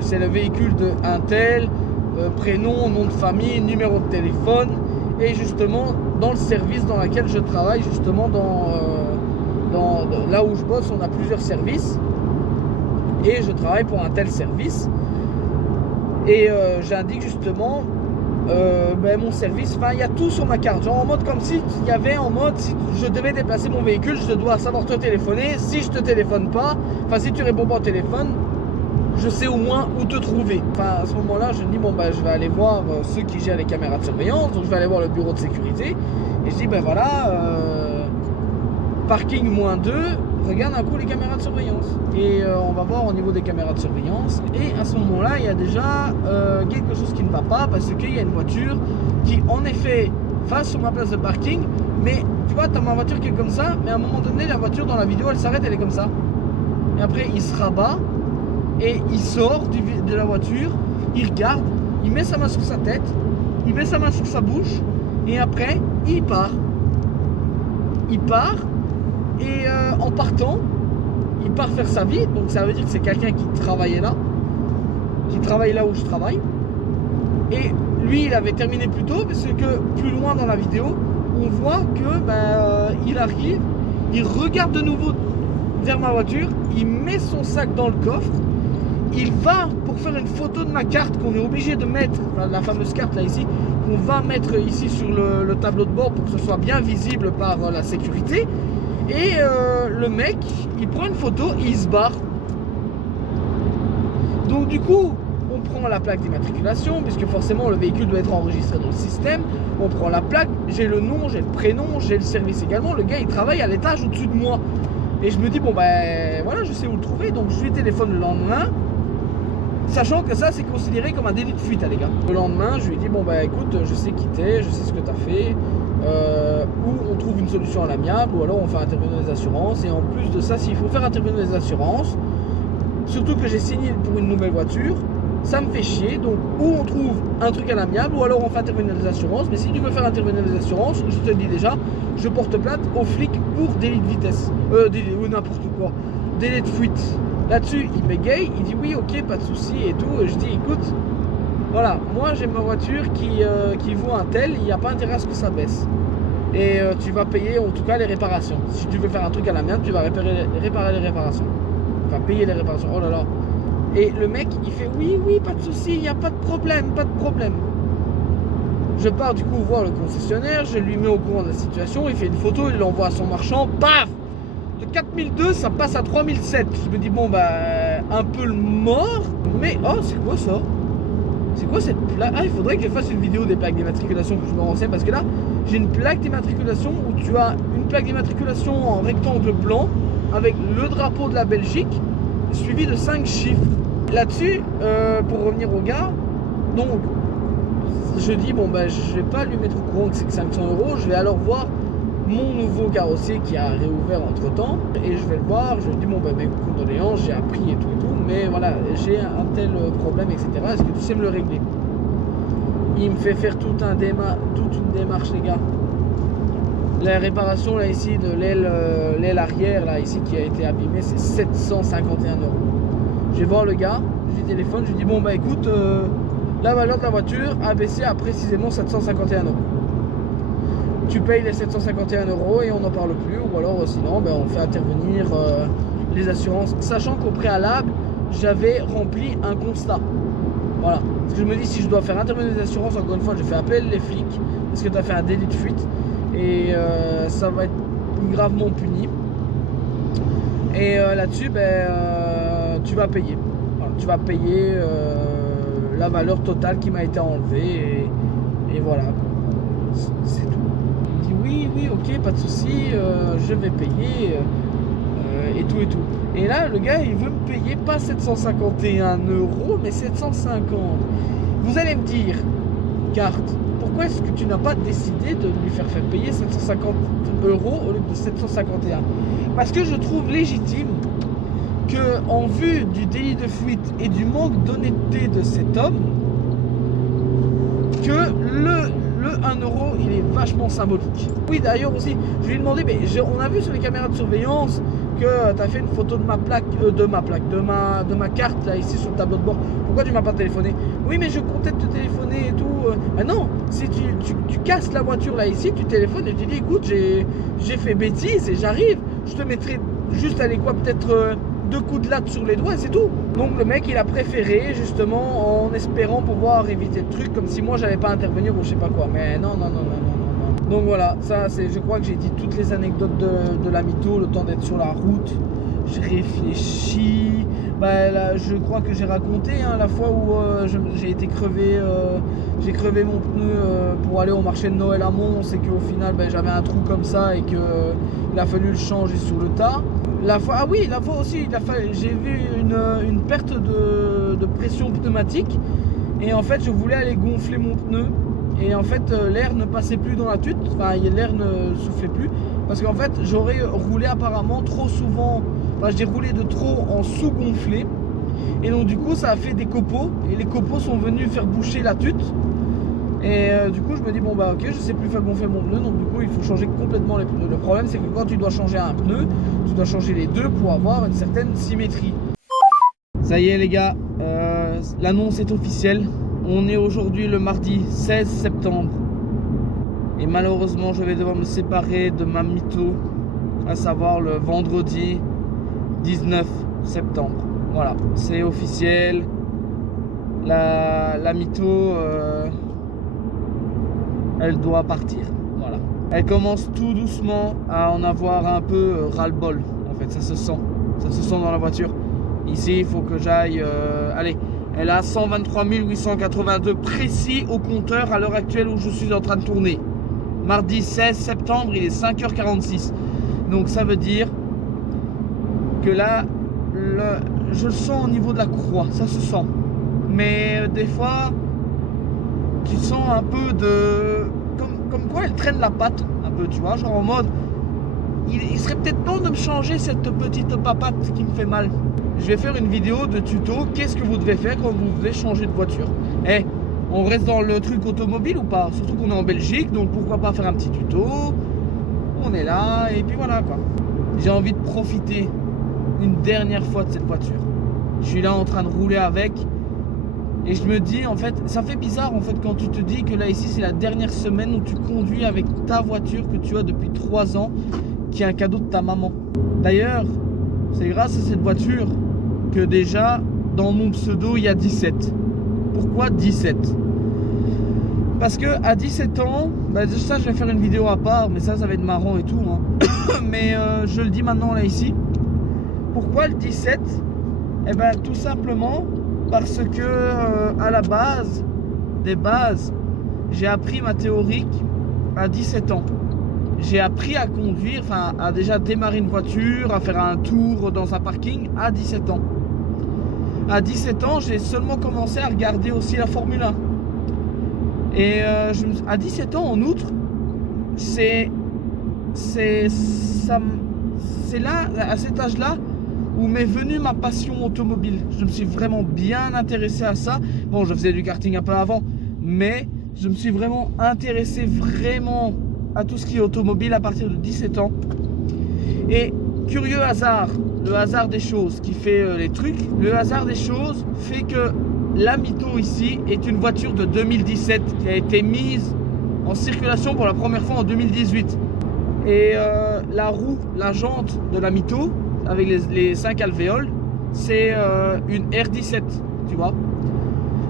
c'est le véhicule de un tel, prénom, nom de famille, numéro de téléphone. Et justement dans le service dans lequel je travaille, justement là où je bosse, on a plusieurs services et je travaille pour un tel service et j'indique justement ben, mon service, enfin il y a tout sur ma carte, genre en mode comme si il y avait en mode si je devais déplacer mon véhicule, je dois savoir te téléphoner, si je te téléphone pas, enfin si tu réponds pas au téléphone, je sais au moins où te trouver. Enfin à ce moment là je me dis bon bah je vais aller voir ceux qui gèrent les caméras de surveillance, donc je vais aller voir le bureau de sécurité et je dis ben voilà parking -2, regarde un coup les caméras de surveillance et on va voir au niveau des caméras de surveillance et à ce moment là il y a déjà quelque chose qui ne va pas parce qu'il y a une voiture qui en effet va sur ma place de parking mais tu vois t'as ma voiture qui est comme ça mais à un moment donné la voiture dans la vidéo elle s'arrête, elle est comme ça et après il se rabat et il sort de la voiture, il regarde, il met sa main sur sa tête, il met sa main sur sa bouche et après il part. Il part et en partant, il part faire sa vie, donc ça veut dire que c'est quelqu'un qui travaillait là, qui travaille là où je travaille. Et lui il avait terminé plus tôt parce que plus loin dans la vidéo, on voit que il arrive, il regarde de nouveau vers ma voiture, il met son sac dans le coffre. Il va pour faire une photo de ma carte qu'on est obligé de mettre, la fameuse carte là ici, qu'on va mettre ici sur le tableau de bord pour que ce soit bien visible par la sécurité. Et le mec, il prend une photo et il se barre. Donc du coup, on prend la plaque d'immatriculation, puisque forcément le véhicule doit être enregistré dans le système. On prend la plaque, j'ai le nom, j'ai le prénom, j'ai le service également. Le gars, il travaille à l'étage au-dessus de moi. Et je me dis, bon ben voilà, je sais où le trouver. Donc je lui téléphone le lendemain. Sachant que ça c'est considéré comme un délit de fuite les gars. Le lendemain je lui ai dit bon bah écoute je sais qui t'es, je sais ce que t'as fait, ou on trouve une solution à l'amiable, ou alors on fait intervenir les assurances. Et en plus de ça, s'il faut faire intervenir les assurances, surtout que j'ai signé pour une nouvelle voiture, ça me fait chier. Donc ou on trouve un truc à l'amiable, ou alors on fait intervenir les assurances. Mais si tu veux faire intervenir les assurances, je te le dis déjà, je porte plainte aux flics pour délit de vitesse, ou n'importe quoi, délit de fuite. Là-dessus, il bégaye, il dit oui, ok, pas de souci et tout. Et je dis écoute, voilà, moi j'ai ma voiture qui vaut un tel, il n'y a pas intérêt à ce que ça baisse. Et tu vas payer en tout cas les réparations. Si tu veux faire un truc à l'amiable, tu vas réparer les réparations. Tu vas payer les réparations. Oh là là. Et le mec, il fait oui, pas de souci, il n'y a pas de problème, pas de problème. Je pars du coup voir le concessionnaire, je lui mets au courant de la situation, il fait une photo, il l'envoie à son marchand, paf! De 4002, ça passe à 3007. Je me dis, bon, bah, un peu le mort, mais oh, c'est quoi ça? C'est quoi cette plaque? Ah, il faudrait que je fasse une vidéo des plaques d'immatriculation, que je me renseigne, parce que là, j'ai une plaque d'immatriculation où tu as une plaque d'immatriculation en rectangle blanc avec le drapeau de la Belgique, suivi de 5 chiffres. Là-dessus, pour revenir au gars, donc, je dis, bon, bah, je vais pas lui mettre au courant que c'est que 500 €, je vais alors voir mon nouveau carrossier qui a réouvert entre temps, et je vais le voir, je lui dis, bon, bah, mes condoléances, j'ai appris et tout, mais voilà, j'ai un tel problème, etc. Est-ce que tu sais me le régler? Il me fait faire toute une démarche, les gars. La réparation là ici de l'aile arrière là ici qui a été abîmée, c'est 751 €. Je vais voir le gars, je lui téléphone, je lui dis bon bah écoute, la valeur de la voiture a baissé à précisément 751 €. Tu payes les 751 € et on n'en parle plus, ou alors sinon ben, on fait intervenir les assurances, sachant qu'au préalable j'avais rempli un constat. Voilà, parce que je me dis si je dois faire intervenir les assurances, encore une fois je fais appel les flics parce que tu as fait un délit de fuite et ça va être gravement puni. Et là-dessus ben, tu vas payer. Voilà, tu vas payer la valeur totale qui m'a été enlevée et voilà, c'est tout. Oui, ok, pas de souci, je vais payer et tout. Et là, le gars, il veut me payer pas 751 €, mais 750. Vous allez me dire, carte, pourquoi est-ce que tu n'as pas décidé de lui faire payer 750 € au lieu de 751? Parce que je trouve légitime que, en vue du délit de fuite et du manque d'honnêteté de cet homme, que le 1 €, il est vachement symbolique. Oui, d'ailleurs aussi, je lui ai demandé, mais on a vu sur les caméras de surveillance que tu as fait une photo de ma ma carte là ici sur le tableau de bord. Pourquoi tu m'as pas téléphoné? Oui, mais je comptais te téléphoner et tout. Ah non, si tu casses la voiture là ici, tu téléphones et tu dis écoute, j'ai fait bêtise et j'arrive. Je te mettrai juste, allez quoi, peut-être 2 coups de latte sur les doigts et c'est tout. Donc le mec il a préféré justement en espérant pouvoir éviter le truc, comme si moi j'allais pas intervenir ou je sais pas quoi. Mais non. Donc voilà, ça c'est, je crois que j'ai dit toutes les anecdotes de la mytho, le temps d'être sur la route. J'ai réfléchi. Bah, là, je crois que j'ai raconté la fois où j'ai été crevé, j'ai crevé mon pneu pour aller au marché de Noël à Mons et qu'au final j'avais un trou comme ça et qu'il a fallu le changer sur le tas. La fois aussi, j'ai vu une perte de pression pneumatique et en fait je voulais aller gonfler mon pneu et en fait l'air ne passait plus dans la tute, enfin l'air ne soufflait plus parce qu'en fait j'aurais roulé apparemment trop souvent, enfin j'ai roulé de trop en sous-gonflé et donc du coup ça a fait des copeaux et les copeaux sont venus faire boucher la tute. Et du coup je me dis bon bah ok, je sais plus faire gonfler mon pneu, donc du coup il faut changer complètement les pneus. Le problème c'est que quand tu dois changer un pneu, tu dois changer les deux pour avoir une certaine symétrie. Ça y est les gars, l'annonce est officielle. On est aujourd'hui le mardi 16 septembre et malheureusement je vais devoir me séparer de ma mytho, à savoir le vendredi 19 septembre. Voilà, c'est officiel. La mytho elle doit partir, voilà. Elle commence tout doucement à en avoir un peu ras-le-bol, en fait, ça se sent dans la voiture. Ici, il faut que j'aille, allez, elle a 123 882 précis au compteur à l'heure actuelle où je suis en train de tourner. Mardi 16 septembre, il est 5h46. Donc ça veut dire que là, je le sens au niveau de la courroie, ça se sent. Mais des fois, tu sens un peu comme quoi elle traîne la patte un peu, tu vois, genre en mode il serait peut-être temps de me changer cette petite papate qui me fait mal. Je vais faire une vidéo de tuto, qu'est-ce que vous devez faire quand vous devez changer de voiture. Eh, on reste dans le truc automobile ou pas? Surtout qu'on est en Belgique, donc pourquoi pas faire un petit tuto. On est là, et puis voilà quoi. J'ai envie de profiter une dernière fois de cette voiture. Je suis là en train de rouler avec. Et je me dis, en fait, ça fait bizarre en fait quand tu te dis que là ici c'est la dernière semaine où tu conduis avec ta voiture que tu as depuis 3 ans, qui est un cadeau de ta maman. D'ailleurs, c'est grâce à cette voiture que déjà dans mon pseudo il y a 17. Pourquoi 17? Parce que à 17 ans, bah ça je vais faire une vidéo à part, mais ça va être marrant et tout. Hein. Mais je le dis maintenant là ici. Pourquoi le 17? Eh ben tout simplement parce que à la base, des bases, j'ai appris ma théorique à 17 ans. J'ai appris à conduire, enfin à déjà démarrer une voiture, à faire un tour dans un parking à 17 ans. À 17 ans, j'ai seulement commencé à regarder aussi la Formule 1. Et à 17 ans, en outre, c'est là, à cet âge-là, où m'est venue ma passion automobile. Je me suis vraiment bien intéressé à ça. Bon, je faisais du karting un peu avant, mais je me suis vraiment intéressé vraiment à tout ce qui est automobile à partir de 17 ans. Et curieux hasard, le hasard des choses qui fait les trucs, le hasard des choses fait que la Mito ici est une voiture de 2017 qui a été mise en circulation pour la première fois en 2018. Et la roue, la jante de la Mito, avec les 5 alvéoles, c'est une R17, tu vois.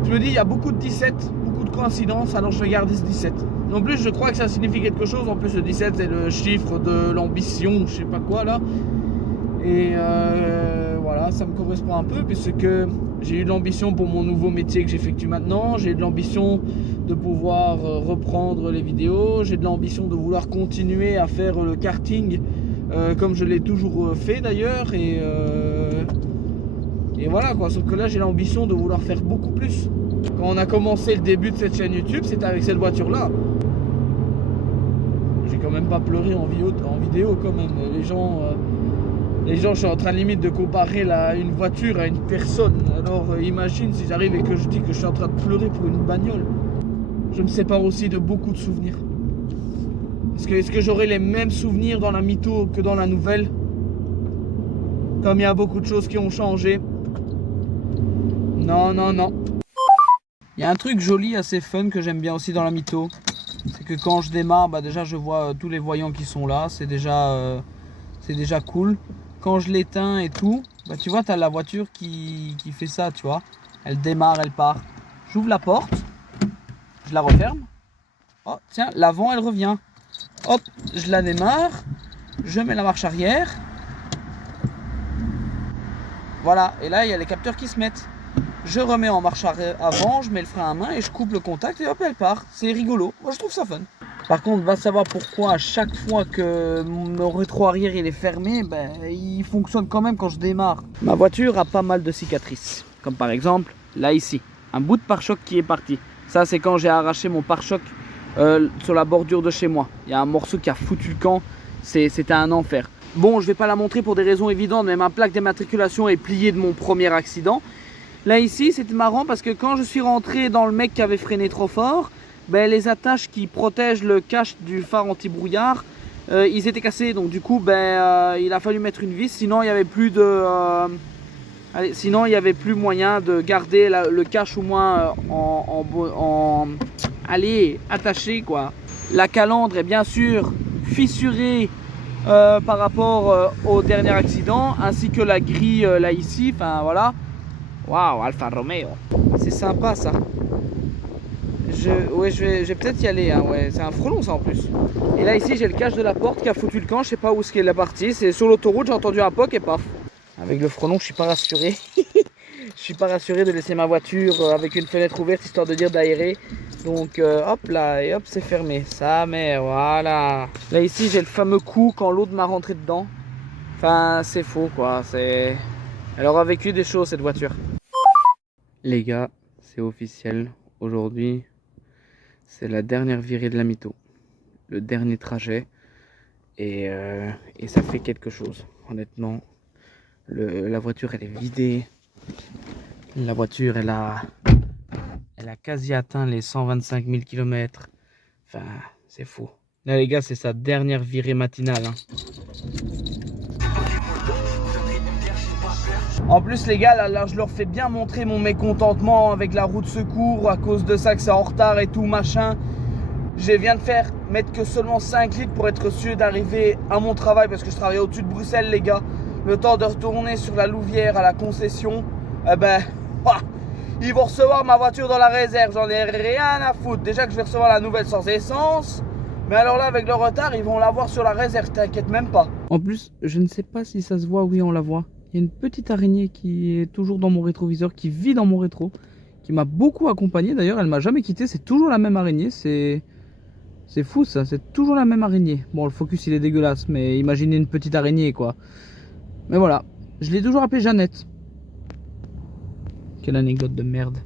Je me dis, il y a beaucoup de 17, beaucoup de coïncidences, alors je vais garder ce 17. En plus, je crois que ça signifie quelque chose. En plus, le 17, c'est le chiffre de l'ambition, je sais pas quoi, là. Et voilà, ça me correspond un peu, puisque j'ai eu de l'ambition pour mon nouveau métier que j'effectue maintenant. J'ai eu de l'ambition de pouvoir reprendre les vidéos. J'ai de l'ambition de vouloir continuer à faire le karting, comme je l'ai toujours fait d'ailleurs. Et voilà, quoi. Sauf que là, j'ai l'ambition de vouloir faire beaucoup plus. Quand on a commencé le début de cette chaîne YouTube, c'était avec cette voiture-là. J'ai quand même pas pleuré en vidéo quand même. Les gens, je suis en train limite de comparer une voiture à une personne. Alors imagine si j'arrive et que je dis que je suis en train de pleurer pour une bagnole. Je me sépare aussi de beaucoup de souvenirs. Est-ce que j'aurai les mêmes souvenirs dans la Mito que dans la nouvelle? Comme il y a beaucoup de choses qui ont changé. Non, non, non. Il y a un truc joli, assez fun que j'aime bien aussi dans la Mito. C'est que quand je démarre, bah déjà je vois tous les voyants qui sont là. C'est déjà cool. Quand je l'éteins et tout, bah tu vois, tu as la voiture qui fait ça, tu vois. Elle démarre, elle part. J'ouvre la porte, je la referme. Oh, tiens, l'avant, elle revient. Hop, je la démarre. Je mets la marche arrière. Voilà, et là, il y a les capteurs qui se mettent. Je remets en marche avant, je mets le frein à main et je coupe le contact et hop, elle part. C'est rigolo. Moi, je trouve ça fun. Par contre, va savoir pourquoi à chaque fois que mon rétro arrière il est fermé, ben, il fonctionne quand même quand je démarre. Ma voiture a pas mal de cicatrices. Comme par exemple, là ici, un bout de pare-choc qui est parti. Ça, c'est quand j'ai arraché mon pare-choc sur la bordure de chez moi. Il y a un morceau qui a foutu le camp. C'était un enfer. Bon, je vais pas la montrer pour des raisons évidentes, mais ma plaque d'immatriculation est pliée de mon premier accident. Là ici, c'était marrant parce que quand je suis rentré dans le mec qui avait freiné trop fort, ben, les attaches qui protègent le cache du phare anti-brouillard, ils étaient cassés. Donc du coup, ben, il a fallu mettre une vis, sinon il n'y avait plus de... sinon il n'y avait plus moyen de garder le cache au moins attaché, quoi. La calandre est bien sûr fissurée par rapport au dernier accident, ainsi que la grille là ici, enfin voilà. Waouh, Alfa Romeo. C'est sympa ça. Je vais peut-être y aller, hein, ouais. C'est un frelon ça en plus. Et là ici j'ai le cache de la porte qui a foutu le camp, je sais pas où est-ce qu'elle est partie. C'est sur l'autoroute, j'ai entendu un poc et paf. Avec le frelon je suis pas rassuré. Je suis pas rassuré de laisser ma voiture avec une fenêtre ouverte histoire de dire d'aérer. Donc hop là, et hop c'est fermé. Ça mais voilà. Là ici j'ai le fameux coup quand l'autre m'a rentré dedans. Enfin c'est faux quoi, elle aura vécu des choses cette voiture. Les gars, c'est officiel. Aujourd'hui, c'est la dernière virée de la Mito. le dernier trajet. Et ça fait quelque chose, honnêtement. La voiture, elle est vidée. La voiture, elle a quasi atteint les 125 000 km. Enfin, c'est fou. Là, les gars, c'est sa dernière virée matinale. Hein. En plus, les gars, là, je leur fais bien montrer mon mécontentement avec la roue de secours à cause de ça, que c'est en retard et tout, machin. Je viens de mettre que seulement 5 litres pour être sûr d'arriver à mon travail parce que je travaille au-dessus de Bruxelles, les gars. Le temps de retourner sur la Louvière à la concession, eh ben, ils vont recevoir ma voiture dans la réserve. J'en ai rien à foutre. Déjà que je vais recevoir la nouvelle sans essence. Mais alors là, avec le retard, ils vont l'avoir sur la réserve, t'inquiète même pas. En plus, je ne sais pas si ça se voit, oui, on la voit. Il y a une petite araignée qui est toujours dans mon rétroviseur, qui vit dans mon rétro, qui m'a beaucoup accompagné. D'ailleurs, elle m'a jamais quitté. C'est toujours la même araignée. C'est fou ça, c'est toujours la même araignée. Bon, le focus il est dégueulasse, mais imaginez une petite araignée quoi. Mais voilà, je l'ai toujours appelée Jeannette. Quelle anecdote de merde.